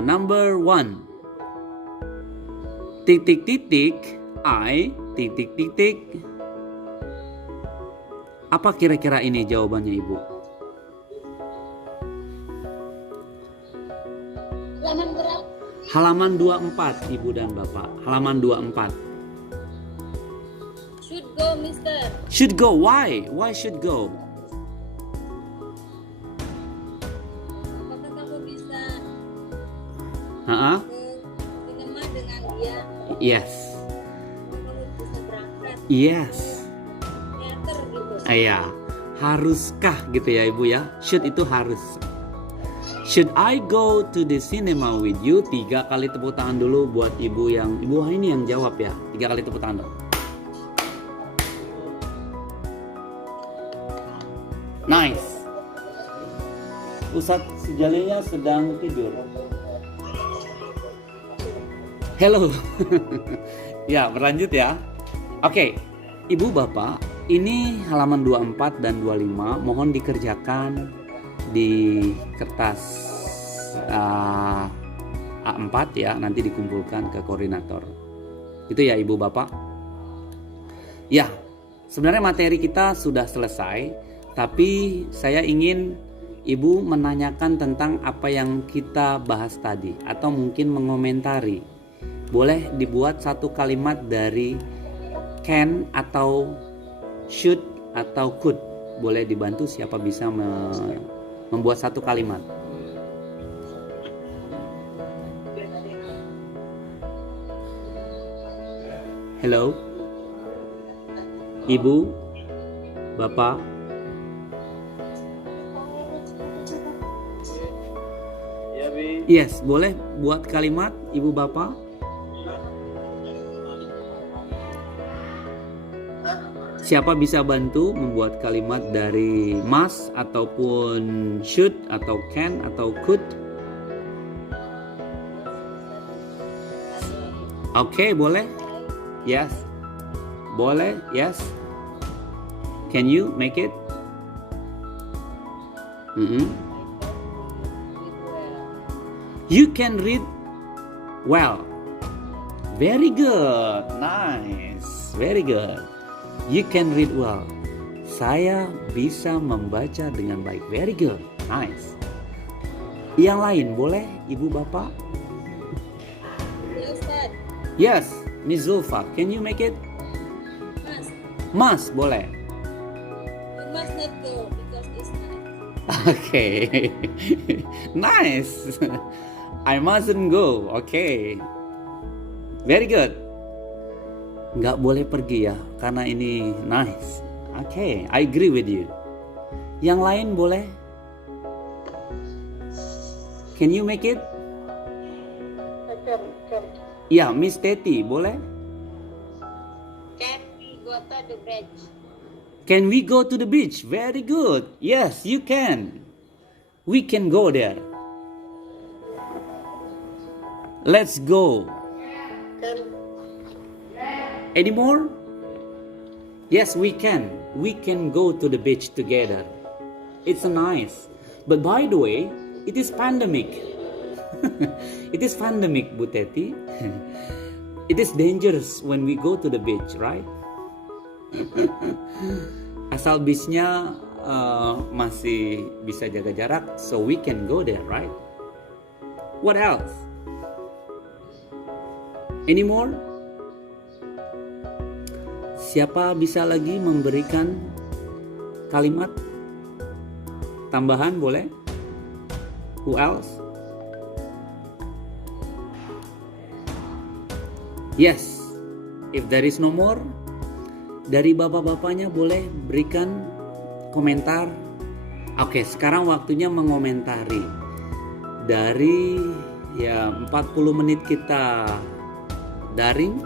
number 1 titik-titik I titik-titik. Apa kira-kira ini jawabannya Ibu? Halaman berapa? Halaman 24 Ibu dan Bapak. Halaman 24. Should go, Mister. Should go. Why? Why should go? Apakah kamu bisa Ha-ha? ke sinema dengan dia? Yes. Kamu bisa berangkat Yes. teater gitu. Iya. Haruskah gitu ya Ibu ya? Should itu harus. Should I go to the cinema with you? 3 kali tepuk tangan dulu buat Ibu yang Ibu ini yang jawab ya. 3 kali tepuk tangan dulu. Nice. Ustadz Sejalinya sedang tidur. Hello. Ya, berlanjut ya. Oke, Ibu Bapak, ini halaman 24 dan 25 mohon dikerjakan di kertas A4 ya, nanti dikumpulkan ke koordinator. Itu ya Ibu Bapak. Ya, Sebenarnya materi kita sudah selesai, tapi saya ingin Ibu menanyakan tentang apa yang kita bahas tadi, atau mungkin mengomentari. Boleh dibuat satu kalimat dari can atau should atau could. Boleh dibantu siapa bisa membuat satu kalimat. Hello, Ibu, Bapak. Ya, Bi. Yes, boleh buat kalimat Ibu Bapak. Siapa bisa bantu membuat kalimat dari must ataupun should atau can atau could? Oke, boleh? Yes. Boleh? Yes. Can you make it? You can read well. Very good. Nice. Very good. You can read well. Saya bisa membaca dengan baik. Very good. Nice. Yang lain boleh, Ibu Bapak? Yes, Ustaz. Yes, Miss Zulfa. Can you make it? Must. Must, boleh. You must not go because it's night. Okay. Nice. I mustn't go. Okay. Very good. Nggak boleh pergi ya, karena ini nice. Okay, I agree with you. Yang lain boleh? Can you make it? Ya, Miss Teti, boleh? Can we go to the beach? Can we go to the beach? Very good. Yes, you can. We can go there. Let's go. Any more? Yes, we can. We can go to the beach together. It's nice. But by the way, it is pandemic. It is pandemic, Bu Teti. It is dangerous when we go to the beach, right? Asal beachnya masih bisa jaga jarak, so we can go there, right? What else? Any more? Siapa bisa lagi memberikan kalimat tambahan, boleh? Who else? Yes. If there is no more, dari bapak-bapaknya boleh berikan komentar. Oke, sekarang waktunya mengomentari. Dari 40 menit kita daring,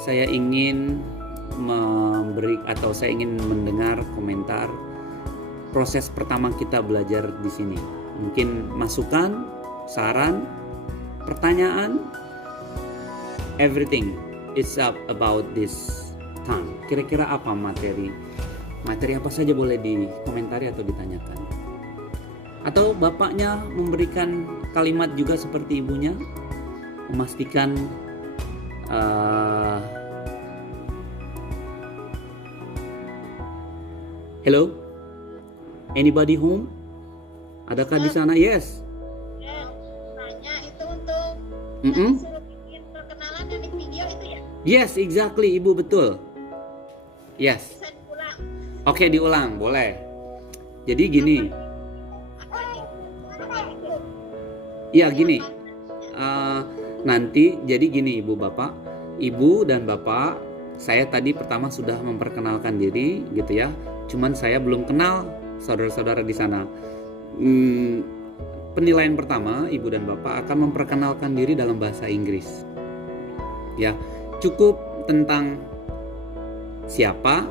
saya ingin saya ingin mendengar komentar proses pertama kita belajar di sini. Mungkin masukan, saran, pertanyaan, everything is up about this time. Kira-kira apa materi apa saja boleh dikomentari atau ditanyakan. Atau bapaknya memberikan kalimat juga seperti ibunya, memastikan hello, anybody home? Adakah di sana? Yes. Nanya itu untuk suruh bikin perkenalan yang di video itu ya? Yes, exactly, Ibu, betul. Yes. Bisa diulang. Oke, diulang, boleh. Jadi gini. Iya, gini. Nanti jadi gini, Ibu Bapak. Ibu dan Bapak, saya tadi pertama sudah memperkenalkan diri gitu ya. Cuman saya belum kenal saudara-saudara di sana. Penilaian pertama, Ibu dan Bapak akan memperkenalkan diri dalam bahasa Inggris. Ya, cukup tentang siapa,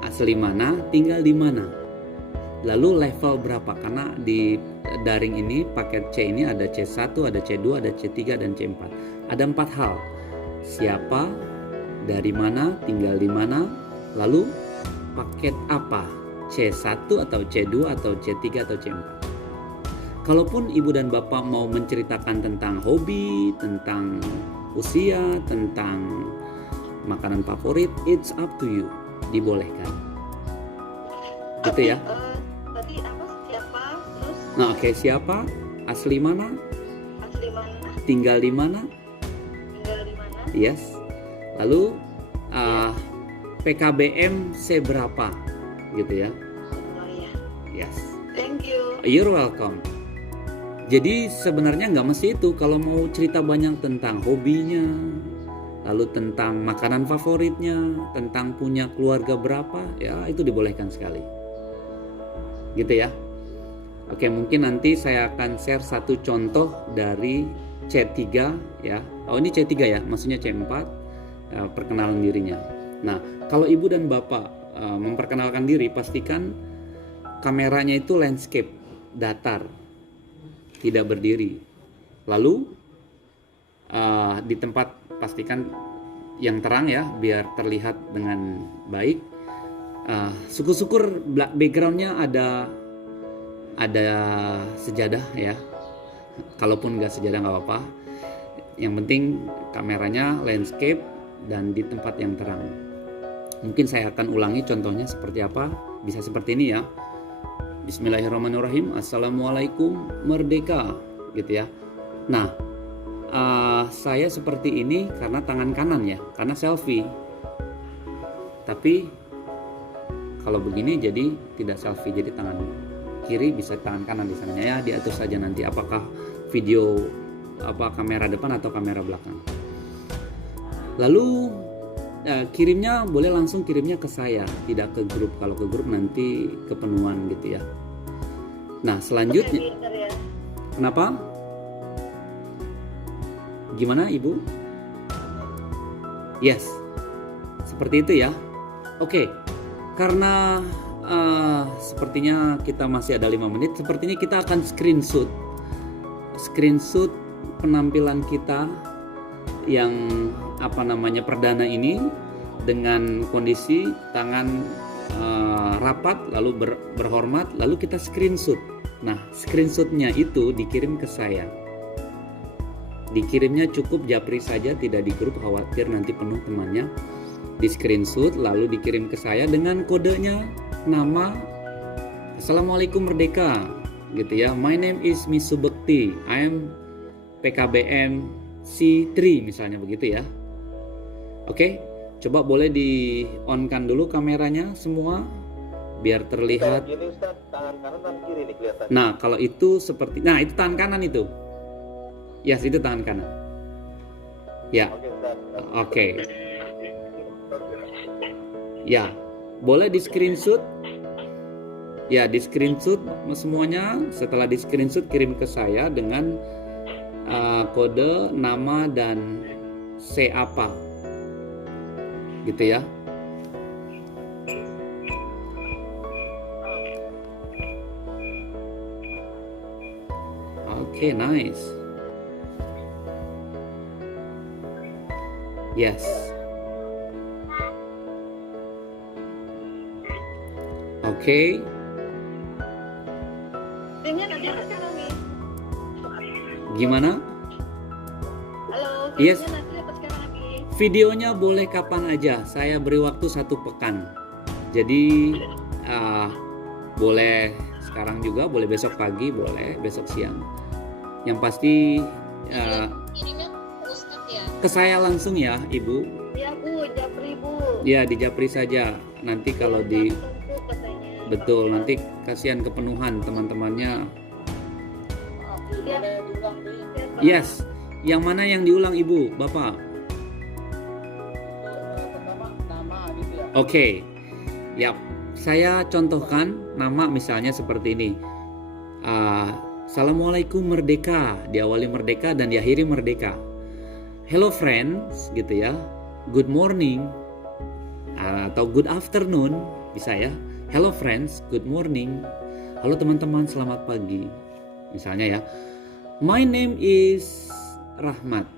asli mana, tinggal di mana. Lalu level berapa? Karena di daring ini, paket C ini ada C1, ada C2, ada C3, dan C4. Ada 4 hal. Siapa, dari mana, tinggal di mana, lalu paket apa? C1 atau C2 atau C3 atau C4. Kalaupun ibu dan bapak mau menceritakan tentang hobi, tentang usia, tentang makanan favorit, it's up to you. dibolehkan. Gitu ya. Tadi apa siapa terus Nah, oke, siapa? Asli mana? asli mana Tinggal di mana? tinggal di mana Yes. Lalu PKBM seberapa? Gitu ya. oh iya Yes. thank you You're welcome. Jadi sebenarnya nggak mesti itu. Kalau mau cerita banyak tentang hobinya, lalu tentang makanan favoritnya, tentang punya keluarga berapa, ya itu dibolehkan sekali. Gitu ya. Oke, mungkin nanti saya akan share satu contoh dari C3 ya. Oh, ini C3 ya, maksudnya C4, perkenalan dirinya. Nah, kalau ibu dan bapak memperkenalkan diri, pastikan kameranya itu landscape, datar, tidak berdiri. Lalu di tempat pastikan yang terang ya, biar terlihat dengan baik. Syukur-syukur backgroundnya ada sejadah ya. Kalaupun nggak sejadah nggak apa-apa. Yang penting kameranya landscape dan di tempat yang terang. Mungkin saya akan ulangi contohnya seperti apa. Bisa seperti ini ya. Bismillahirrahmanirrahim. Assalamualaikum merdeka, gitu ya. Nah, saya seperti ini karena tangan kanan ya, karena selfie. Tapi kalau begini jadi tidak selfie, jadi tangan kiri bisa tangan kanan di sana ya. Diatur saja nanti apakah video kamera depan atau kamera belakang. Lalu kirimnya boleh langsung kirimnya ke saya, tidak ke grup. Kalau ke grup nanti kepenuhan gitu ya. Nah, selanjutnya ya kenapa? Gimana Ibu? Yes, seperti itu ya. Oke, karena sepertinya kita masih ada 5 menit. Sepertinya kita akan screenshot penampilan kita yang perdana ini dengan kondisi tangan rapat lalu berhormat, lalu kita screenshot. Nah, screenshotnya itu dikirim ke saya. Dikirimnya cukup japri saja, tidak di grup, khawatir nanti penuh temannya. Di screenshot lalu dikirim ke saya dengan kodenya, nama, Assalamualaikum Merdeka, gitu ya. My name is Miss Subekti, I am PKBM C3 misalnya begitu ya. Oke, coba boleh di on kan dulu kameranya semua biar terlihat. Gini Ustaz, tangan kanan dan kiri nih kelihatan. Nah, kalau itu seperti, nah itu tangan kanan itu. Yes, itu tangan kanan. Ya. Oke Ustaz. Oke. Ya, boleh di screenshot. Ya, di screenshot semuanya. Setelah di screenshot kirim ke saya dengan kode, nama dan C apa. Gitu ya. Oke, nice. Yes. Oke. dengan ada sekarang nih Gimana? halo Yes. dengan nanti apa sekarang lagi Videonya boleh kapan aja. Saya beri waktu 1 pekan. Jadi boleh sekarang juga, boleh besok pagi, boleh besok siang. Yang pasti Kirimnya ke Ustadz ya. ke saya langsung ya, Ibu. ya Bu japri Bu Ya, di japri saja. Nanti kalau di tumpuk katanya betul, nanti kasihan kepenuhan teman-temannya. ya. Yes. Yang mana yang diulang Ibu, Bapak? Oke. Yap. Saya contohkan nama misalnya seperti ini. Assalamualaikum Merdeka, diawali Merdeka dan diakhiri Merdeka. Hello friends, gitu ya. Good morning atau good afternoon bisa ya. Hello friends, good morning. Halo teman-teman, selamat pagi. Misalnya ya. My name is Rahmat.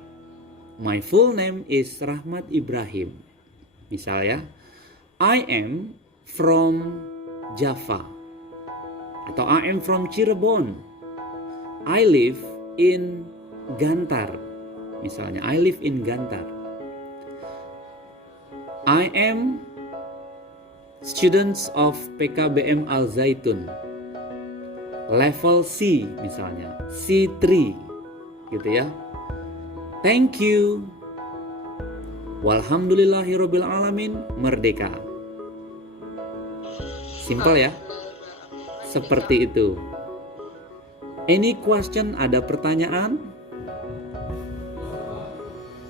My full name is Rahmat Ibrahim. Misalnya, I am from Java. Atau I am from Cirebon. I live in Gantar. Misalnya, I live in Gantar. I am Students of PKBM Al Zaitun level C misalnya, C3 gitu ya. Thank you. Walhamdulillahirabbil alamin, merdeka. Simpel ya. Seperti itu. Any question, ada pertanyaan?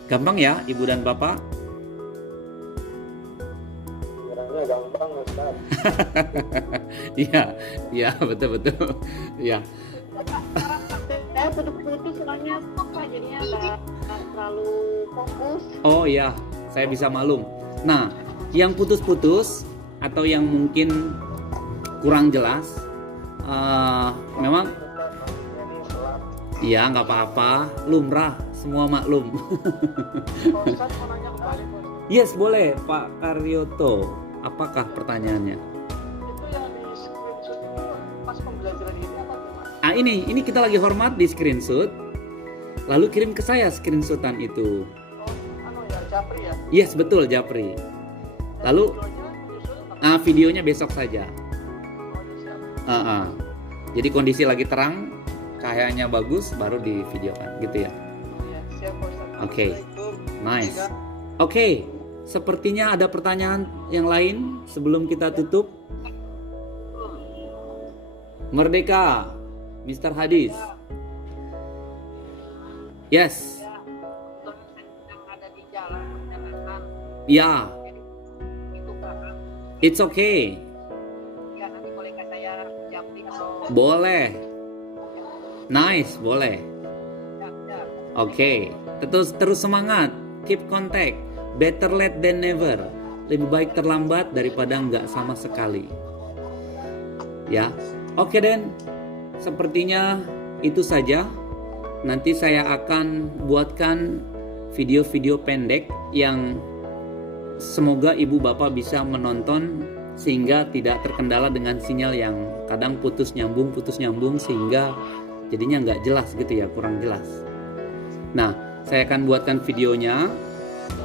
Gampang ya, Ibu dan Bapak? Kiranya gampang, Ustaz. Iya, betul. Iya. Saya putus-putus soalnya apa jadinya nggak terlalu fokus. Oh iya, saya bisa maklum. Nah, yang putus-putus atau yang mungkin kurang jelas, memang iya nggak apa-apa, lumrah, semua maklum. Ustaz mau nanya kembali, Bos. Yes, boleh Pak Karyoto. Apakah pertanyaannya? Itu yang di screenshot itu pas pembelajaran ini apa tuh, Mas? Ini kita lagi hormat di screenshot. Lalu kirim ke saya screenshotan itu. Oh, ya, Japri ya? Yes, betul Japri. Lalu videonya besok saja. Jadi kondisi lagi terang, cahayanya bagus, baru di videokan gitu ya. Iya, siap, Ustaz. Oke. Nice. Oke, sepertinya ada pertanyaan yang lain sebelum kita tutup. Merdeka, Mr. Hadis. Yes. Yang ada di jalan perjalanan Ya, itu paham. it's okay. Ya nanti bolehkah saya japri atau Boleh. Nice, boleh. ya. Oke. Terus semangat. Keep contact. Better late than never. Lebih baik terlambat daripada nggak sama sekali. Ya. Oke Den. Sepertinya itu saja. Nanti saya akan buatkan video-video pendek yang semoga ibu bapak bisa menonton sehingga tidak terkendala dengan sinyal yang kadang putus nyambung sehingga jadinya nggak jelas gitu ya, kurang jelas. Nah, saya akan buatkan videonya,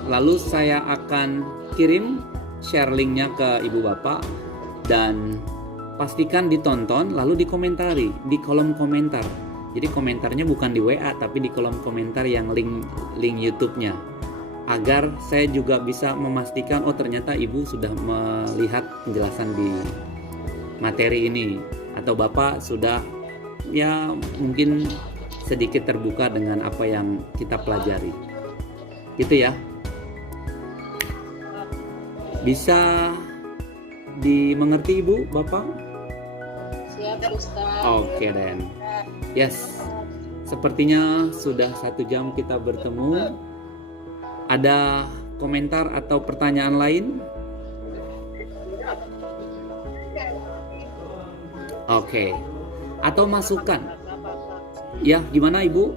lalu saya akan kirim share linknya ke ibu bapak dan pastikan ditonton lalu dikomentari di kolom komentar. Jadi komentarnya bukan di WA tapi di kolom komentar yang link YouTube-nya. Agar saya juga bisa memastikan oh ternyata ibu sudah melihat penjelasan di materi ini atau bapak sudah ya mungkin sedikit terbuka dengan apa yang kita pelajari. Gitu ya. Bisa dimengerti ibu, bapak? Siap, Ustaz. Oke Den. Yes, sepertinya sudah 1 jam kita bertemu. Ada komentar atau pertanyaan lain? Oke. Atau masukan? Ya, gimana Ibu?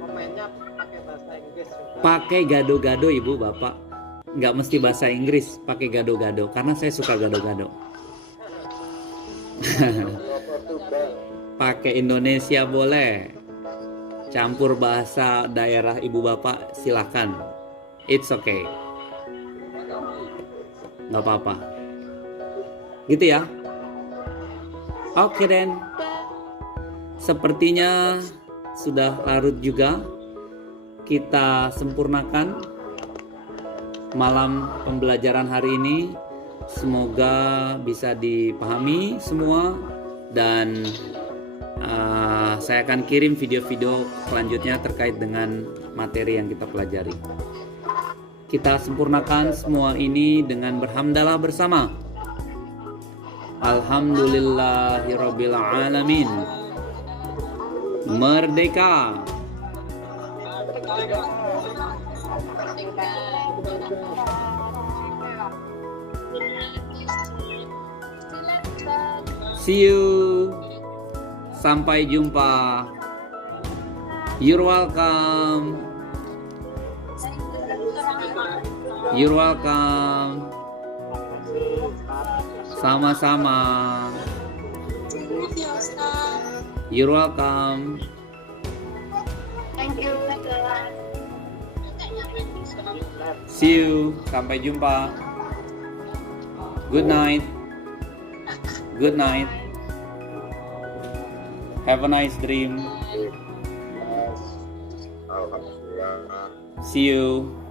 Komennya pakai bahasa Inggris. Pakai gado-gado Ibu, Bapak. Nggak mesti bahasa Inggris, pakai gado-gado. Karena saya suka gado-gado. Pakai Indonesia boleh. Campur bahasa daerah ibu bapak silakan. It's okay. Nggak apa-apa. Gitu ya. Oke Den. Sepertinya sudah larut juga. Kita sempurnakan malam pembelajaran hari ini. Semoga bisa dipahami semua dan saya akan kirim video-video selanjutnya terkait dengan materi yang kita pelajari. Kita sempurnakan semua ini dengan berhamdalah bersama. Alhamdulillahirabbil alamin. Merdeka. See you. Sampai jumpa. You're welcome. You're welcome. Sama-sama. You're welcome. Thank you. See you. Sampai jumpa. Good night. Good night. Have a nice dream. Alhamdulillah. See you.